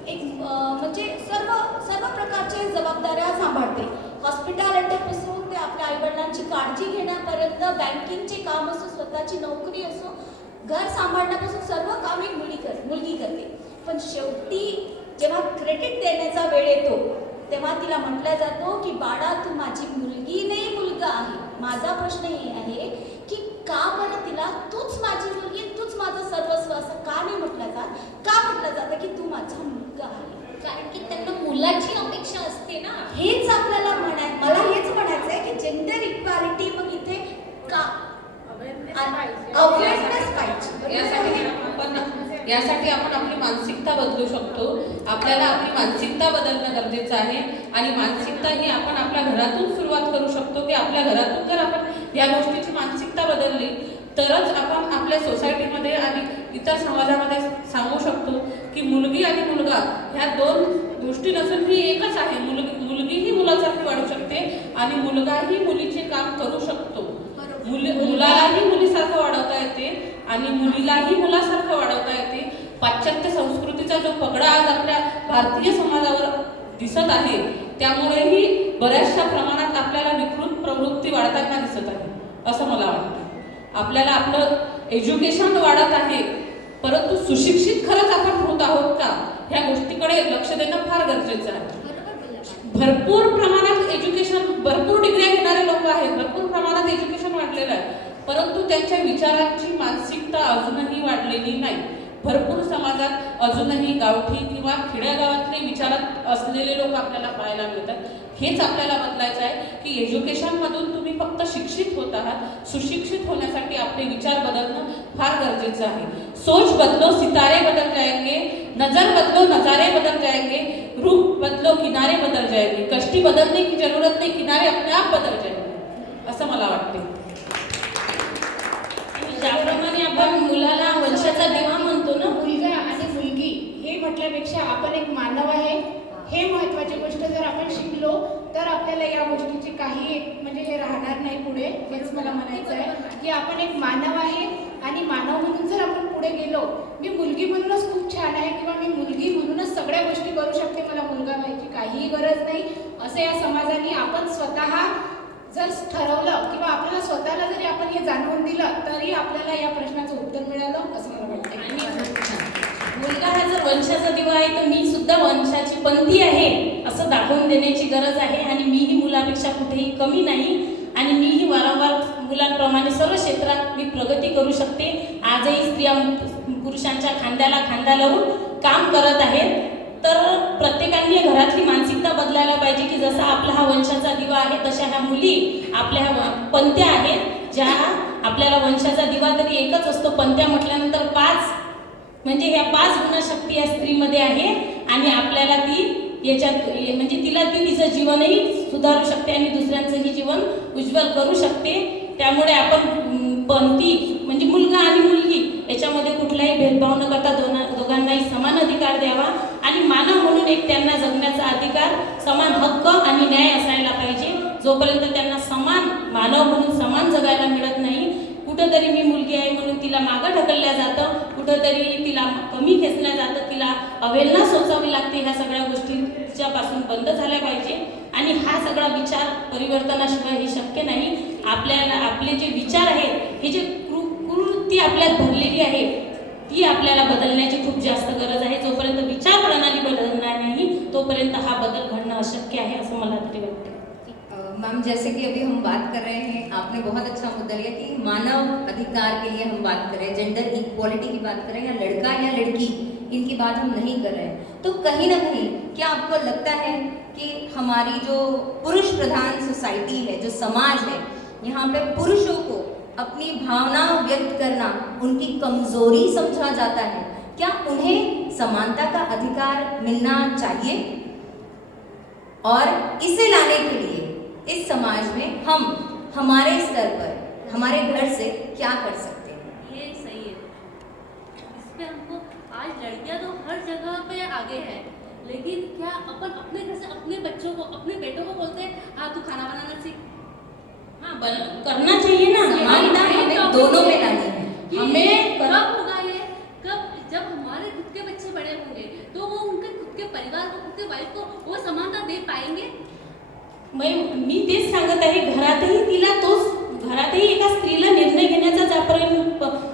म्हणजे सर्व प्रकारच्या जबाबदाऱ्या सांभाळते. हॉस्पिटॅलिटीपासून ते आपल्या आईवडिलांची काळजी घेण्यापर्यंत, बँकिंगचे काम असो, स्वतःची नोकरी असो, घर सांभाळण्यापासून सर्व काम एक मुलगी करते. पण शेवटी जेव्हा क्रेडिट देण्याचा वेळ येतो तेव्हा तिला म्हटलं जातो की बाळा तू माझी मुलगी नाही मुलगा आहे. माझा प्रश्न हे आहे की का बरं तिला तूच माझी मुलगी, तूच माझं सर्वस्व असं का नाही म्हटलं जात? का म्हटलं जातं की तू माझा मुलगा आहे? कारण की त्यांना मुलाची अपेक्षा असते ना. हेच आपल्याला मला हेच म्हणायचं आहे की जेंडर इक्वालिटी मग इथे का अवेअरनेस पाहिजे. यासाठी आपण आपली मानसिकता बदलू शकतो. आपल्याला आपली मानसिकता बदलणं गरजेचं आहे आणि मानसिकता ही आपण आपल्या घरातून सुरुवात करू शकतो की आपल्या घरातून जर आपण या गोष्टीची मानसिकता बदलली तरच आपण आपल्या सोसायटीमध्ये आणि इतर समाजामध्ये सांगू शकतो की मुलगी आणि मुलगा ह्या 2 गोष्टी नसून ही एकच आहे. मुलगीही मुलासारखी वाढू शकते आणि मुलगाही मुलीचे काम करू शकतो. मुलालाही मुलीसारखं वाढवता येते आणि मुलीलाही मुलासारखं वाढवता येते. पाश्चात्य संस्कृतीचा जो पगडा आज आपल्या भारतीय समाजावर दिसत आहे त्यामुळेही बऱ्याचशा प्रमाणात आपल्याला विकृत प्रवृत्ती वाढताना दिसत आहे असं मला वाटतं. आपल्याला आपलं एज्युकेशन वाढत आहे परंतु सुशिक्षित खरंच आपण होत आहोत का ह्या गोष्टीकडे लक्ष देणं फार गरजेचं आहे. भरपूर प्रमाणात एज्युकेशन, भरपूर डिग्र्या घेणारे लोक आहेत, भरपूर प्रमाणात एज्युकेशन वाढलेलं आहे, परंतु त्यांच्या विचारांची मानसिकता अजूनही वाढलेली नाही. भरपूर समाजात अजूनही गावठी किंवा खेड्यागावातले विचारात असलेले लोक आपल्याला पाहायला मिळतात. हेच आपल्याला बदलायचं आहे की एज्युकेशनमधून तुम्ही फक्त शिक्षित होत आहात, सुशिक्षित होण्यासाठी आपले विचार बदलणं फार गरजेचं आहे. सोच बदलो सितारे बदल जाएंगे, नजर बदलो नजारे बदल जाएंगे, रुख बदलो किनारे बदल जाएंगे, कष्टी बदलने की जरूरत नहीं, किनारे अपने आप बदल जाएंगे असं मला वाटते. ज्याप्रमाणे आपण मुलाला वंशाचा दिवा म्हणतो ना, मुलगा आणि मुलगी हे म्हटल्यापेक्षा आपण एक मानव आहे हे महत्त्वाची गोष्ट जर आपण शिकलो तर आपल्याला या गोष्टीची काही म्हणजे हे राहणार नाही पुढे. हेच मला म्हणायचं आहे की आपण एक मानव आहे आणि मानव म्हणून जर आपण पुढे गेलो, मी मुलगी म्हणूनच खूप छान आहे किंवा मी मुलगी म्हणूनच सगळ्या गोष्टी करू शकते, मला मुलगा व्हायची काहीही गरज नाही असं या समाजाने आपण स्वतः जर ठरवलं किंवा आपल्याला स्वतःला जरी आपण हे जाणवून दिलं तरी आपल्याला या प्रश्नाचं उत्तर मिळालं असं मला वाटतं. आणि मुलगा हा जर वंशाचा दिवा आहे तर मी सुद्धा वंशाची पंथी आहे असं दाखवून देण्याची गरज आहे. आणि मीही मुलापेक्षा कुठेही कमी नाही आणि मीही वारंवार मुलांप्रमाणे सर्व क्षेत्रात मी प्रगती करू शकते. आजही स्त्रिया पुरुषांच्या खांद्याला खांदा लावून काम करत आहेत. तर प्रत्येकाने घरातली मानसिकता बदलायला पाहिजे की जसा आपला हा वंशाचा दिवा आहे तशा ह्या मुली आपल्या पंथ्या आहेत ज्या आपल्याला वंशाचा दिवा तरी एकच असतो. पंथ्या म्हटल्यानंतर 5 म्हणजे ह्या 5 गुणशक्ती या स्त्रीमध्ये आहे आणि आपल्याला ती याच्यात म्हणजे तिला ती तिचं जीवनही सुधारू शकते आणि दुसऱ्यांचंही जीवन उज्ज्वल करू शकते. त्यामुळे आपण पंथी म्हणजे मुलगा आणि मुलगी याच्यामध्ये कुठलाही भेदभाव न करता दोघांनाही समान अधिकार द्यावा आणि मानव म्हणून एक त्यांना जगण्याचा अधिकार, समान हक्क आणि न्याय असायला पाहिजे. जोपर्यंत त्यांना समान मानव म्हणून समान जगायला मिळत नाही, कुठंतरी मी मुलगी आहे म्हणून तिला मागं ढकलल्या जातं, कुठंतरी तिला कमी खेचल्या जातं, तिला अवहेलना सोसावी लागते. ह्या सगळ्या गोष्टीच्या पासून बंद झाल्या पाहिजे आणि हा सगळा विचार परिवर्तनाशिवाय हे शक्य नाही. आपल्याला आपले जे विचार आहेत हे जे कुवृत्ती आपल्यात भरलेली आहे ती आपल्याला बदलण्याची खूप जास्त गरज आहे. जोपर्यंत विचार प्रणाली बदलणार नाही तोपर्यंत हा बदल घडणं अशक्य आहे असं मला तरी वाटतं. मैम, जैसे कि अभी हम बात कर रहे हैं, आपने बहुत अच्छा मुद्दा लिया कि मानव अधिकार के लिए हम बात कर रहे हैं, जेंडर इक्वालिटी की बात कर रहे हैं, या लड़का या लड़की इनकी बात हम नहीं कर रहे हैं. तो कहीं ना कहीं क्या आपको लगता है कि हमारी जो पुरुष प्रधान सोसाइटी है, जो समाज है, यहाँ पे पुरुषों को अपनी भावना व्यक्त करना उनकी कमजोरी समझा जाता है? क्या उन्हें समानता का अधिकार मिलना चाहिए? और इसे लाने के लिए इस समाज में हम हमारे स्तर पर हमारे घर से क्या कर सकते हैं? ये सही है. इस पे हमको आज लड़कियां तो हर जगह पे आगे है, लेकिन क्या अपन अपने घर से अपने बच्चों को, अपने बेटों को बोलते हैं हाँ तू खाना बनाना सीख? हाँ, करना चाहिए ना. समानता हमें दोनों में लानी है. हमें कब होगा ये? कब? जब हमारे खुद के बच्चे बड़े होंगे तो वो उनके खुद के परिवार को, खुद के वाइफ को वो समानता दे पाएंगे? मी तेच सांगत आहे. घरातही एका स्त्रीला निर्णय घेण्याचा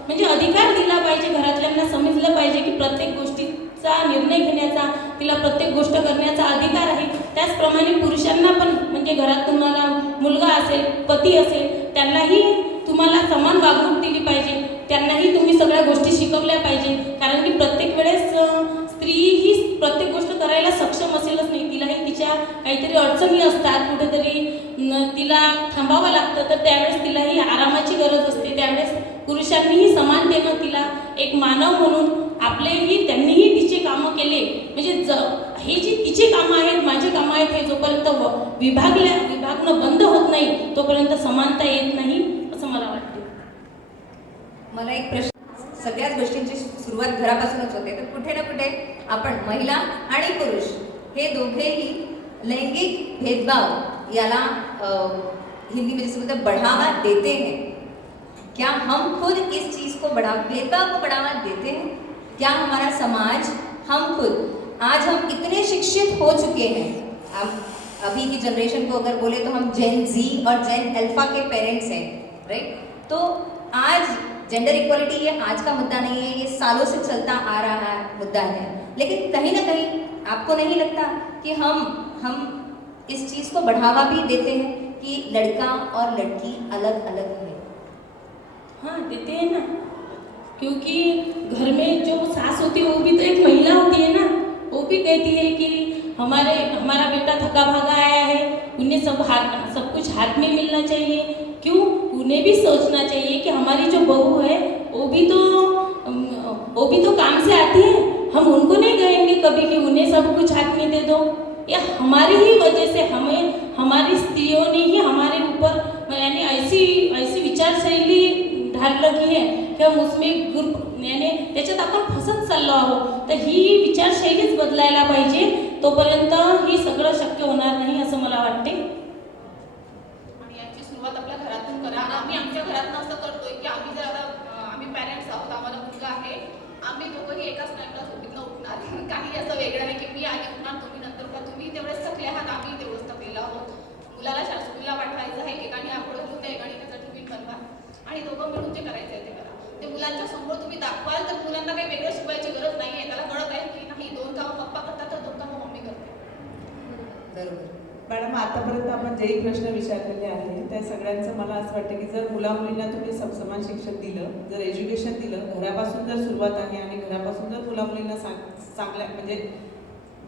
म्हणजे अधिकार दिला पाहिजे. घरातल्यांना समजलं पाहिजे की प्रत्येक गोष्टीचा निर्णय घेण्याचा, तिला प्रत्येक गोष्ट करण्याचा अधिकार आहे. त्याचप्रमाणे पुरुषांना पण, म्हणजे घरात तुम्हाला मुलगा असेल, पती असेल, त्यांनाही तुम्हाला समान वागणूक दिली पाहिजे. त्यांनाही तुम्ही सगळ्या गोष्टी शिकवल्या पाहिजे. कारण की प्रत्येक वेळेस स्त्री ही प्रत्येक गोष्ट करायला सक्षम असेलच नाही. तिलाही तिच्या काहीतरी अडचणी असतात, कुठेतरी तिला थांबावं लागतं, तर त्यावेळेस तिलाही आरामाची गरज असते. त्यावेळेस पुरुषांनीही समानतेनं तिला एक मानव म्हणून त्यांनीही तिचे कामं केले, म्हणजे हे जी तिचे कामं आहेत, माझे कामं आहेत, हे जोपर्यंत विभागणं बंद होत नाही तोपर्यंत समानता येत नाही असं मला वाटते. मला एक प्रश्न, सगळ्याच गोष्टींची सुरुवात घरापासूनच होते, तर कुठे ना कुठे आपण महिला आणि पुरुष हे दोघेही लैंगिक भेदभाव याला हिंदी में जिसे बोलते हैं बढ़ावा देते हैं. क्या हम खुद इस चीज़ को भेदभाव को बढ़ावा देते हैं? क्या हमारा समाज, हम खुद, आज हम इतने शिक्षित हो चुके हैं, अभी की जनरेशन को अगर बोले तो हम जेन जी और जेन अल्फा के पेरेंट्स हैं, राइट? तो आज जेंडर इक्वालिटी ये आज का मुद्दा नहीं है, ये सालों से चलता आ रहा मुद्दा है. लेकिन कहीं ना कहीं आपको नहीं लगता कि हम इस चीज़ को बढ़ावा भी देते हैं कि लड़का और लड़की अलग अलग है? हाँ, देते हैं ना, क्योंकि घर में जो सास होती है वो भी तो एक महिला होती है ना. वो भी कहती है कि हमारा बेटा थका भागा आया है, उन्हें सब कुछ हाथ में मिलना चाहिए. क्यों? उन्हें भी सोचना चाहिए कि हमारी जो बहू है वो भी तो काम से आती है. हम उनको नहीं कहेंगे कभी कि उन्हें सब कुछ हाथ में दे दो. या हमारी ही वजह से हमारी स्त्रियों ने ही हमारे ऊपर यानी ऐसी विचारशैली ढाल रखी है की हम उसमें यानी त्याच्यात आपण फसत चाललो आहोत. तर ही विचारशैलीच बदलायला पाहिजे. तोपर्यंत ही सगळं शक्य होणार नाही असं मला वाटते. आणि याची सुरुवात आपल्या घरातून करा. आम्ही आमच्या घरातून असं करतोय की आम्ही जर आता आम्ही पॅरेंट्स आहोत, आम्हाला मुलगा आहे, आम्ही दोघंही एकाच टाइमला झोपीतनं उठणार. काही असं वेगळं नाही की मी आधी उठणार तुम्ही नंतर का. तुम्ही तेवढेच थकले आहात, आम्ही तेवढंच थकलेलो आहोत. मुलाला स्कूलला पाठवायचं आहे, एकाने आंघोळ घेऊन द्या, एकाने त्याचा टिफिन बनवा आणि दोघं मिळून जे करायचं आहे ते करा. ते मुलांच्या समोर तुम्ही दाखवाल तर मुलांना काही वेगळं शिकवायची गरज नाही आहे. त्याला कळत आहे की नाही, 2 कामं पप्पा करतात तर 2 कामं मम्मी करते. बरोबर. मॅडम, आतापर्यंत आपण जेही प्रश्न विचारलेले आहे त्या सगळ्यांचं मला असं वाटतं की जर मुला-मुलींना तुम्ही समान शिक्षण दिलं, जर एज्युकेशन दिलं, घरापासून जर सुरुवात आहे आणि घरापासून जर मुला-मुलींना चांगल्या म्हणजे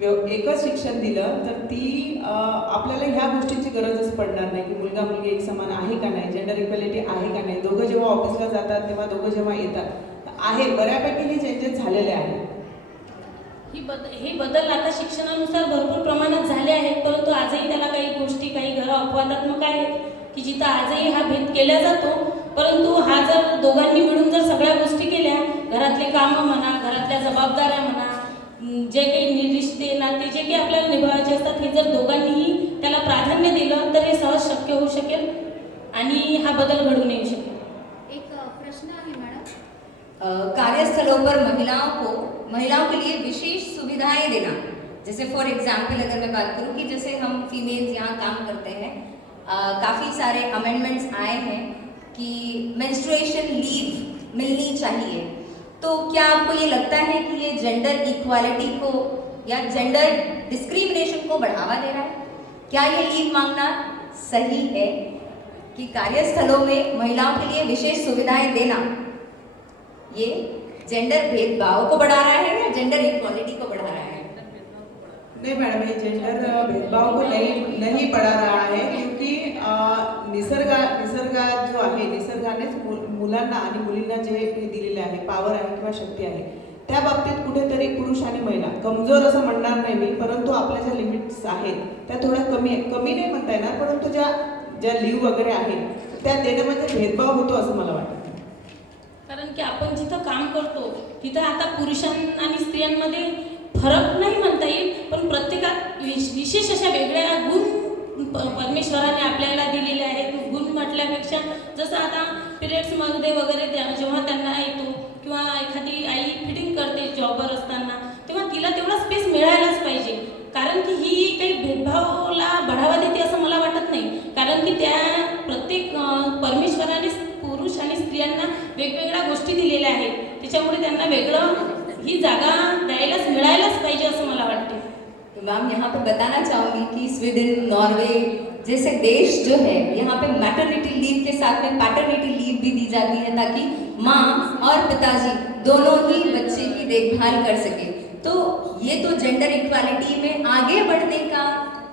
एकच शिक्षण दिलं तर ती आपल्याला ह्या गोष्टीची गरजच पडणार नाही की मुलगा मुलगी एक समान आहे का नाही, जेंडर इक्वॅलिटी आहे का नाही. दोघं जेव्हा ऑफिसला जातात तेव्हा दोघं जेव्हा येतात आहे, बऱ्यापैकी हे चेंजेस झालेले आहेत. हे बदल आता शिक्षणानुसार भरपूर प्रमाणात झाले आहेत, परंतु आजही त्याला काही गोष्टी, काही घरं अपवादात्मक आहेत की जिथं आजही हा भेद केला जातो. परंतु हा जर दोघांनी मिळून जर सगळ्या गोष्टी केल्या, घरातले कामं म्हणा, घरातल्या जबाबदाऱ्या म्हणा, जे काही रिश्ते नाते जे काही आपल्याला निभावायचे असतात, हे जर दोघांनीही त्याला प्राधान्य दिलं तर हे सहज शक्य होऊ शकेल आणि हा बदल घडून येऊ शकेल. एक प्रश्न आहे मॅडम. कार्यस्थलों पर महिलाओं के लिए विशेष सुविधाएं देना, जैसे फॉर एग्जाम्पल अगर मैं बात करूं कि जैसे हम फीमेल्स यहाँ काम करते हैं, काफ़ी सारे अमेंडमेंट्स आए हैं कि मेंस्ट्रुएशन लीव मिलनी चाहिए. तो क्या आपको ये लगता है कि ये जेंडर इक्वालिटी को या जेंडर डिस्क्रिमिनेशन को बढ़ावा दे रहा है? क्या ये लीव मांगना सही है कि कार्यस्थलों में महिलाओं के लिए विशेष सुविधाएं देना ये जेंडर भेदभाव को बढ़ा रहा है या जेंडर इक्वालिटी को बढ़ा रहा है? नहीं मैडम, ये जेंडर भेदभाव को नहीं बढ़ा रहा है, क्योंकि निसर्गात जो आहे, निसर्गानेच मुलांना आणि मुलींना जे हे दिलेले आहे, पॉवर आहे किंवा शक्ती आहे, त्या बाबतीत कुठेतरी पुरुष आणि महिला कमजोर असं म्हणणार नाही मी, परंतु आपल्या ज्या लिमिट्स आहेत त्या थोड्या कमी नाही म्हणता येणार, परंतु ज्या लीव वगैरे आहेत त्या देण्यामध्ये भेदभाव होतो असं मला वाटतं. कारण की आपण जिथं काम करतो तिथं आता पुरुषांना आणि स्त्रियांमध्ये फरक नाही म्हणता येईल, पण प्रत्येकात विशेष अशा वेगळ्या गुण परमेश्वराने आपल्याला दिलेले आहेत. गुण म्हटल्यापेक्षा जसं आता पिरियड्समध्ये वगैरे जेव्हा त्यांना येतो किंवा एखादी आई फिटिंग करते जॉबवर असताना, तेव्हा तिला तेवढा स्पेस मिळायलाच पाहिजे. कारण की ही काही भेदभावाला बढ़ावा देते असं मला वाटत नाही. कारण की त्या प्रत्येक परमेश्वराने पुरुष आणि स्त्रियांना वेगवेगळ्या गोष्टी दिलेल्या आहेत, त्याच्यामुळे त्यांना वेगळं ही जागा द्यायलाच मिळायलाच पाहिजे असं मला वाटते. तो मैम यहाँ पे बताना चाहूँगी कि स्वीडन, नॉर्वे जैसे देश जो है यहाँ पे मैटरनिटी लीव के साथ में पैटर्निटी लीव भी दी जाती है, ताकि माँ और पिताजी दोनों ही बच्चे की देखभाल कर सके. तो ये तो जेंडर इक्वालिटी में आगे बढ़ने का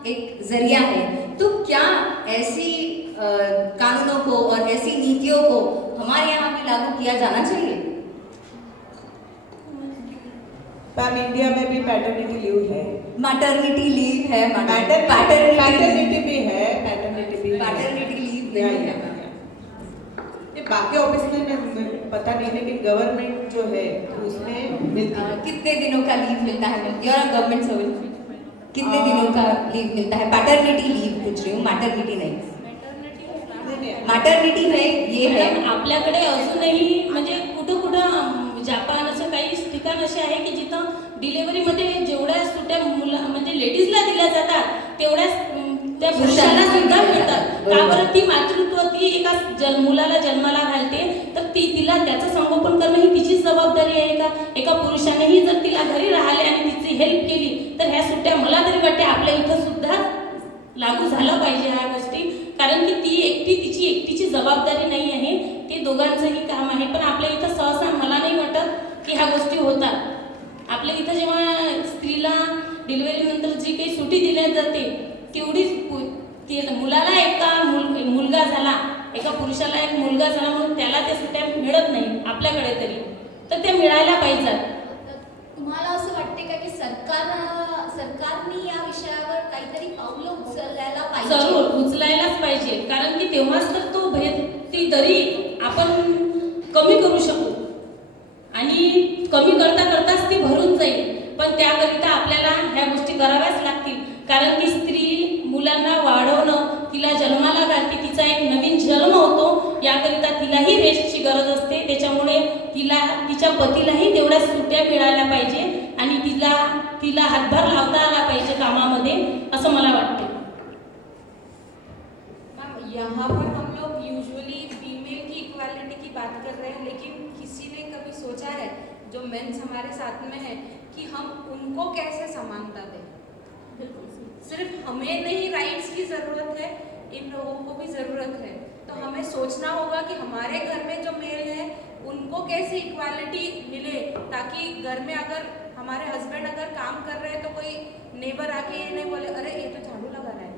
एक जरिया है. तो क्या ऐसी कानूनों को और ऐसी नीतियों को हमारे यहाँ भी लागू किया जाना चाहिए? पैन इंडिया में भी पैटर्निटी लीव है, मैटरनिटी लीव है, पैटर्निटी भी है, पैटर्निटी लीव नहीं है. ये बाकी ऑफिस में पता नहीं, लेकिन गवर्नमेंट जो है उसमें मिलती है. कितने दिनों का लीव मिलता है? यू आर गवर्नमेंट सर्वेंट, कितने दिनों का लीव मिलता है? पैटर्निटी लीव पूछ रही हूँ, मैटरनिटी नहीं. मैटरनिटी है ये है. आपल्याकडे अजूनही म्हणजे कुठं कुठं जापान असं काही ठिकाण असे आहे की जिथं डिलेव्हरीमध्ये जेवढ्या सुट्ट्या म्हणजे लेडीजला दिल्या जातात तेवढ्याच त्या पुरुषाला सुद्धा मिळतात. का बरं? ती मातृत्व ती एका मुलाला जन्माला घालते, तर तिला त्याचं संगोपन करणं ही तिचीच जबाबदारी आहे का? एका पुरुषानेही जर तिला घरी राहिले आणि तिची हेल्प केली तर ह्या सुट्ट्या मला तरी वाटते आपल्या इथं सुद्धा लागू झालं पाहिजे ह्या गोष्टी. कारण की तिची एकटीची जबाबदारी नाही आहे, ते दोघांचंही काम आहे. पण आपल्या इथं सहसा मला नाही वाटत की ह्या गोष्टी होतात. आपल्या इथं जेव्हा स्त्रीला डिलिव्हरीनंतर जी काही सुट्टी दिली जाते तेवढीच मुलाला एका मुलगा झाला, एका पुरुषाला एक मुलगा झाला म्हणून त्याला त्या सुट्ट्या मिळत नाही आपल्याकडे तरी, तर त्या मिळायला पाहिजेत. तुम्हाला असं वाटते का की सरकारने या विषयावर काहीतरी पावलं उचलायला पाहिजे? जरूर उचलायलाच पाहिजे. कारण की तेव्हाच तर तो भेद ती दरी आपण कमी करू शकू आणि कमी करताच ती भरून जाईल. पण त्याकरिता आपल्याला ह्या गोष्टी कराव्याच लागतील. कारण की स्त्री मुलांना वाढवणं, तिला जन्माला घालते, तिचा एक नवीन जन्म होतो, याकरिता तिलाही रेस्टची गरज असते. त्याच्यामुळे तिच्या पतीलाही तेवढ्या सुट्ट्या मिळायला पाहिजे आणि तिला हातभार लावता आला पाहिजे कामामध्ये, असं मला वाटते. मैम, यहाँ पर हम लोग यूजुअली फीमेल की इक्वालिटी की बात कर रहे हैं, लेकिन किसी ने कभी सोचा है जो मेंस हमारे साथ में है कि हम उनको कैसे समानता दें? सिर्फ हमें नहीं राइट्स की ज़रूरत है, इन लोगों को भी ज़रूरत है. तो हमें सोचना होगा कि हमारे घर में जो मेल है उनको कैसे इक्वालिटी मिले, ताकि घर में अगर हमारे हस्बैंड अगर काम कर रहे हैं तो कोई नेबर आके ये नहीं बोले अरे ये तो झाड़ू लगा रहा है,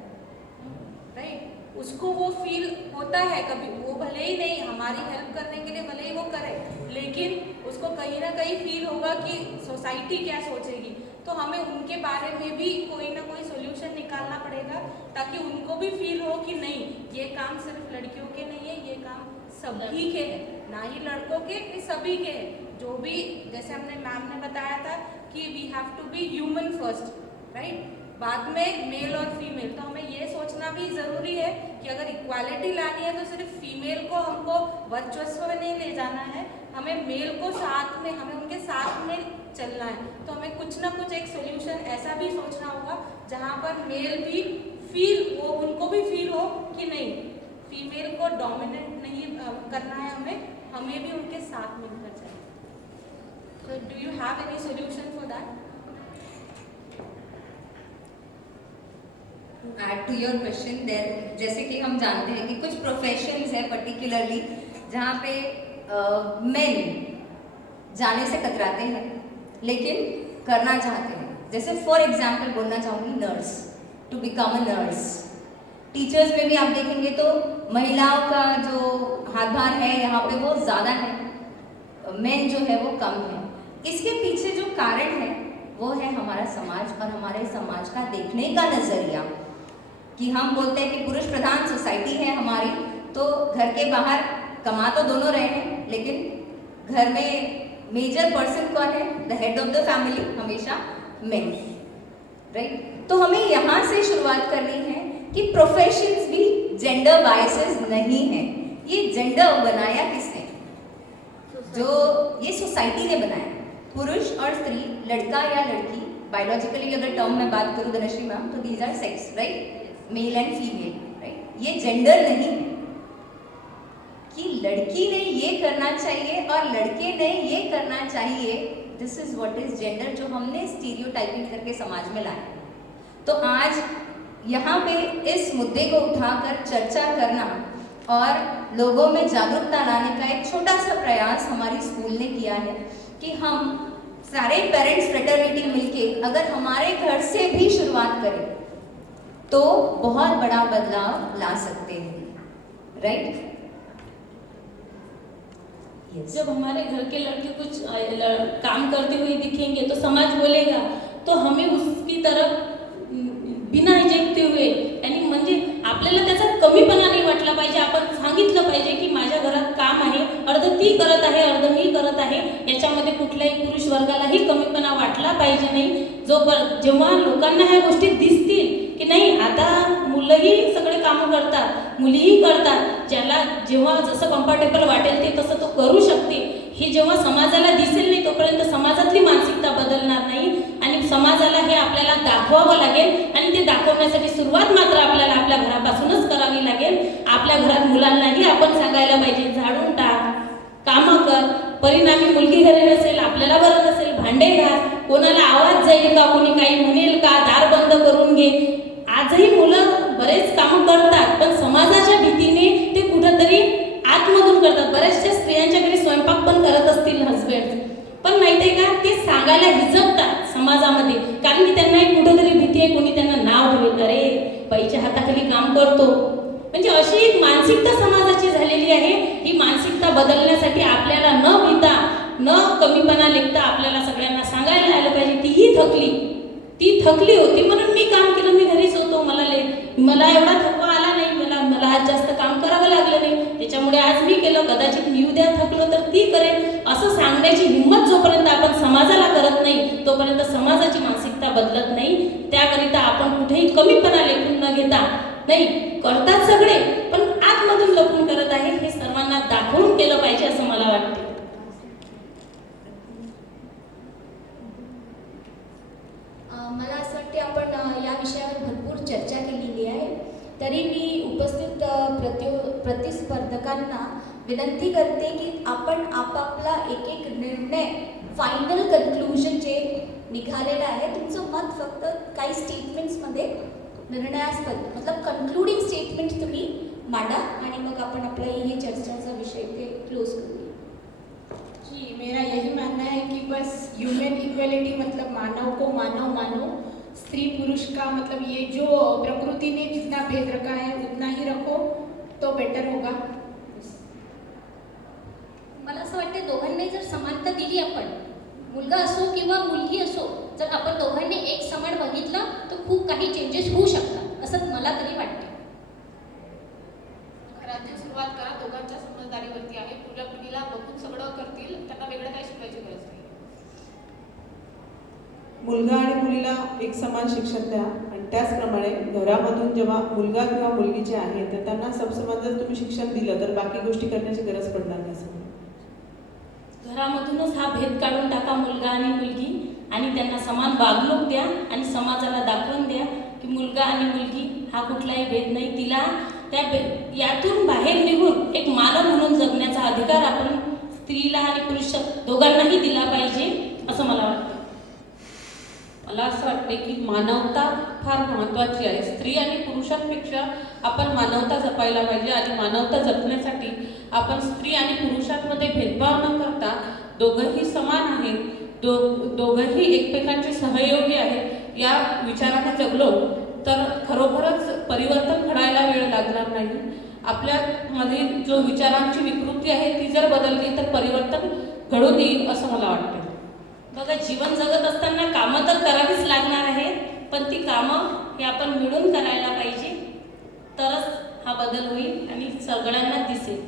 राइट? उसको वो फील होता है कभी, वो भले ही नहीं हमारी हेल्प करने के लिए भले ही वो करे, लेकिन उसको कहीं ना कहीं फील होगा कि सोसाइटी क्या सोचेगी. तो हमें उनके बारे में भी कोई ना कोई सोल्यूशन निकालना पड़ेगा, ताकि उनको भी फील हो कि नहीं ये काम सिर्फ लड़कियों के नहीं है, ये काम सभी के हैं, ना ही लड़कों के, ये सभी के हैं. जो भी जैसे हमने मैम ने बताया था कि we have to be human first, right? बाद में मेल और फीमेल. तो हमें ये सोचना भी ज़रूरी है कि अगर इक्वालिटी लानी है तो सिर्फ फीमेल को हमको वर्चस्व में नहीं ले जाना है, हमें मेल को साथ में, हमें उनके साथ में चलना है. तो हमें कुछ ना कुछ एक सोल्यूशन ऐसा भी सोचना होगा जहाँ पर मेल भी फील हो, उनको भी फील हो कि नहीं फीमेल को डोमिनेट नहीं करना है, हमें भी उनके साथ मिलकर चलना. So do you have any solution for that? Add to your question there, जैसे कि हम जानते हैं कि कुछ प्रोफेशंस है पर्टिकुलरली जहाँ पे मेन जाने से कतराते हैं लेकिन करना चाहते हैं. जैसे फॉर एग्जांपल बोलना चाहूँगी nurse, to become a nurse. Teachers में भी आप देखेंगे तो महिलाओं का जो हाथ है यहाँ पे वो ज़्यादा है, मेन जो है वो कम है. इसके पीछे जो कारण है वो है हमारा समाज और हमारे समाज का देखने का नज़रिया. कि हम बोलते हैं कि पुरुष प्रधान सोसाइटी है हमारी, तो घर के बाहर कमा तो दोनों रहे हैं लेकिन घर में मेजर पर्सन कौन है? The head of the family हमेशा मेन, राइट. तो हमें यहाँ से शुरुआत करनी है कि प्रोफेशंस भी जेंडर बायसेस नहीं है. ये जेंडर बनाया किसने? जो ये सोसाइटी ने बनाया. पुरुष और स्त्री, लड़का या लड़की, बायोलॉजिकली अगर टर्म में बात करूँ धनश्री मैम तो these are sex, right, male and female, right. ये जेंडर नहीं है कि लड़की ने ये करना चाहिए और लड़के ने ये करना चाहिए. दिस इज व्हाट इज जेंडर, जो हमने स्टीरियोटाइपिंग करके समाज में लाया. तो आज यहाँ पे इस मुद्दे को उठाकर चर्चा करना और लोगों में जागरूकता लाने का एक छोटा सा प्रयास हमारी स्कूल ने किया है कि हम सारे पेरेंट्स फ्रेटर्निटी मिलके अगर हमारे घर से भी शुरुआत करें तो बहुत बड़ा बदलाव ला सकते हैं, राइट. जब हमारे घर के लड़के कुछ काम करते हुए दिखेंगे तो समाज बोलेगा, तो हमें उसकी तरफ बिना हिजेकते हुए, यानी म्हणजे आपल्याला त्याचा कमीपणा नाही वाटला पाहिजे. आपण सांगितलं पाहिजे की माझ्या घरात काम आहे, अर्ध ती करत आहे, अर्ध मी करत आहे. याच्यामध्ये कुठल्याही पुरुष वर्गालाही कमीपणा वाटला पाहिजे नाही. जेव्हा लोकांना ह्या गोष्टी दिसतील की नाही आता मुलंही सगळे कामं करतात, मुलीही करतात, ज्याला जेव्हा जसं कम्फर्टेबल वाटेल ते तसं तो करू शकते, ही जेव्हा समाजाला दिसेल नाही तोपर्यंत समाजातली मानसिकता बदलणार नाही. आणि समाजाला हे आपल्याला दाखवावं लागेल आणि ते दाखवण्यासाठी सुरुवात मात्र आपल्याला आपल्या घरापासूनच करावी लागेल. आपल्या घरात मुलांनाही आपण सांगायला पाहिजे झाडून टाक, कामं कर. परिणामी मुलगी घरी नसेल, आपल्याला बरं नसेल, भांडे घास, कोणाला आवाज जाईल का, कोणी काही म्हणेल का, दार बंद करून घे. आजही मुलं बरेच कामं करतात पण समाजाच्या भीतीने ते कुठंतरी आतमधून करतात. बऱ्याचशा स्त्रियांच्या घरी स्वयंपाक पण करत असतील हजबंड, पण माहिती आहे का ते सांगायला हिचकतात समाजामध्ये, कारण की त्यांना एक कुठंतरी भीती आहे, कोणी त्यांना नाव ठेवेल, अरे बाईच्या हाताखाली काम करतो. म्हणजे अशी एक मानसिकता समाजाची झालेली आहे. ही मानसिकता बदलण्यासाठी आपल्याला न भीता न कमीपणा लेखता आपल्याला सगळ्यांना सांगायला आलं पाहिजे. ती थकली होती म्हणून मी काम केलं, मी घरीच होतो, मला एवढा थकवा आला नाही, मला आज जास्त काम करावं लागलं नाही, त्याच्यामुळे आज मी केलं, कदाचित मी उद्या थकलो तर ती करेन. असं सांगण्याची हिंमत जोपर्यंत आपण समाजाला करत नाही तोपर्यंत समाजाची मानसिकता बदलत नाही. त्याकरिता आपण कुठेही कमीपणा लेखून न घेता, नाही करतात सगळे पण आतमधून लपून करत आहे हे सर्वांना दाखवून केलं पाहिजे असं मला वाटते. मला असं वाटते आपण या विषयावर भरपूर चर्चा केलेली आहे. तरी मी उपस्थित प्रतिस्पर्धकांना विनंती करते की आपण आपापला एक निर्णय फायनल कन्क्लुजनचे निघालेला आहे. तुमचं मत फक्त काही स्टेटमेंट्समध्ये निर्णयास्पद मतलब कन्क्लूडिंग स्टेटमेंट तुम्ही मांडा आणि मग आपण आपला ये चर्चाचा विषय ते क्लोज करूया. जी, मेरा यही मानना है कि बस ह्यूमन इक्वलिटी मतलब मानव को मानव मानो, स्त्री पुरुष का मतलब ये जो प्रकृति ने जितना भेद रखा है उतना ही रखो तो बेटर होगा. मला असं वाटतं दोघांनी जर समानता दिली, आपण मुलगा असो किंवा मुलगी असो, जर आपण दोघांनी एक समान बघितलं तर खूप काही चेंजेस होऊ शकतात असं मला तरी वाटतं. घरातून सुरुवात करा, दोघांच्या समजदारीवरती आहे. मुलीला बघून सगळं करतील, त्यांना वेगळं काही शिकायची गरज नाही. मुलगा आणि मुलीला एक समान शिक्षण द्या आणि त्याचप्रमाणे घरामधून जेव्हा मुलगा किंवा मुलगी जे आहे तर त्यांना सबसमान जर तुम्ही शिक्षण दिलं तर बाकी गोष्टी करण्याची गरज पडणार नाही. घरामधूनच हा भेद काढून टाका, मुलगा आणि मुलगी, आणि त्यांना समान वागणूक द्या आणि समाजाला दाखवून द्या की मुलगा आणि मुलगी हा कुठलाही भेद नाही. तिला यातून बाहेर निघून एक मानव म्हणून जगण्याचा अधिकार आपण स्त्रीला आणि पुरुष दोघांनाही दिला पाहिजे असं मला वाटतं. मला असं वाटते की मानवता फार महत्त्वाची आहे. स्त्री आणि पुरुषांपेक्षा आपण मानवता जपायला पाहिजे आणि मानवता जपण्यासाठी आपण स्त्री आणि पुरुषांमध्ये भेदभाव न करता दोघंही समान आहेत, दोघंही एकमेकांचे सहयोगी आहेत या विचाराने जगलो तर खरोखरच परिवर्तन घडायला वेळ लागणार नाही. आपल्यामध्ये जो विचारांची विकृती आहे ती जर बदलली तर परिवर्तन घडून येईल असं मला वाटतं. बघा, जीवन जगत असताना कामं तर करावीच लागणार आहेत, पण ती कामं ही आपण मिळून करायला पाहिजे, तरच हा बदल होईल आणि सगळ्यांना दिसेल.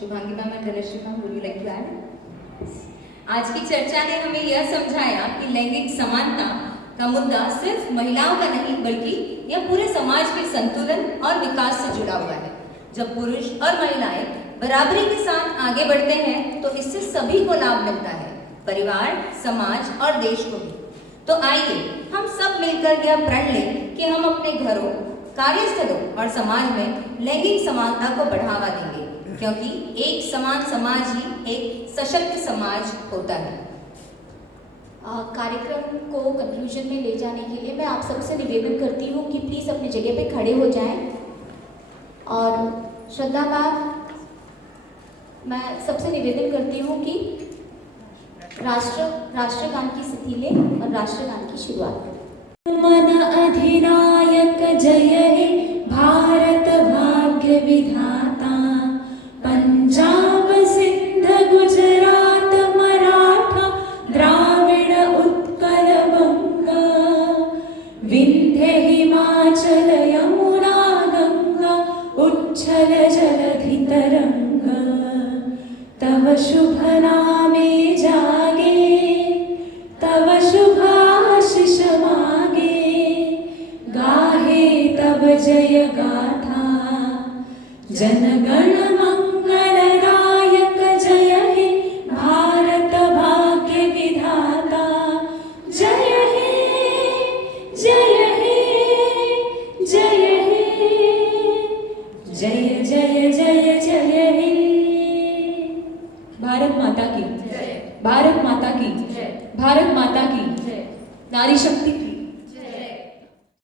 Shubhangi ma'am and Dhanashree ma'am, would you like to add? आज की चर्चा ने हमें यह समझाया कि लैंगिक समानता का मुद्दा सिर्फ महिलाओं का नहीं बल्कि यह पूरे समाज के संतुलन और विकास से जुड़ा हुआ है. जब पुरुष और महिलाएं बराबरी के साथ आगे बढ़ते हैं तो इससे सभी को लाभ मिलता है, परिवार, समाज और देश को भी. तो आइए हम सब मिलकर यह प्रण लें कि हम अपने घरों, कार्यस्थलों और समाज में लैंगिक समानता को बढ़ावा देंगे, क्योंकि एक समान समाज ही एक सशक्त समाज होता है. कार्यक्रम को कंक्लूजन में ले जाने के लिए मैं आप सबसे निवेदन करती हूँ कि प्लीज़ अपनी जगह पे खड़े हो जाएं. और श्रद्धा मैम, मैं सबसे निवेदन करती हूँ कि राष्ट्रगान की स्थिति लें और राष्ट्रगान की शुरुआत करें. मन अधिनायक जय हे भारत भाग्य विधाता, पंजाब सिंध गुजरात मराठा द्राविड उत्कल बंग, विंध्य हिमाचल यमुना गंगा उच्छल जलधि तरंग, तव शुभ नामे जागे, तव शुभाशिष मागे, गाहे तव जय गाथा, जनगण मंगलदायक जय हे भारत भाग्य विधाता, जय हे जय हे जय हे, जय जय जय जय हे. भारत माता की, भारत माता की, भारत माता की. नारी शक्ति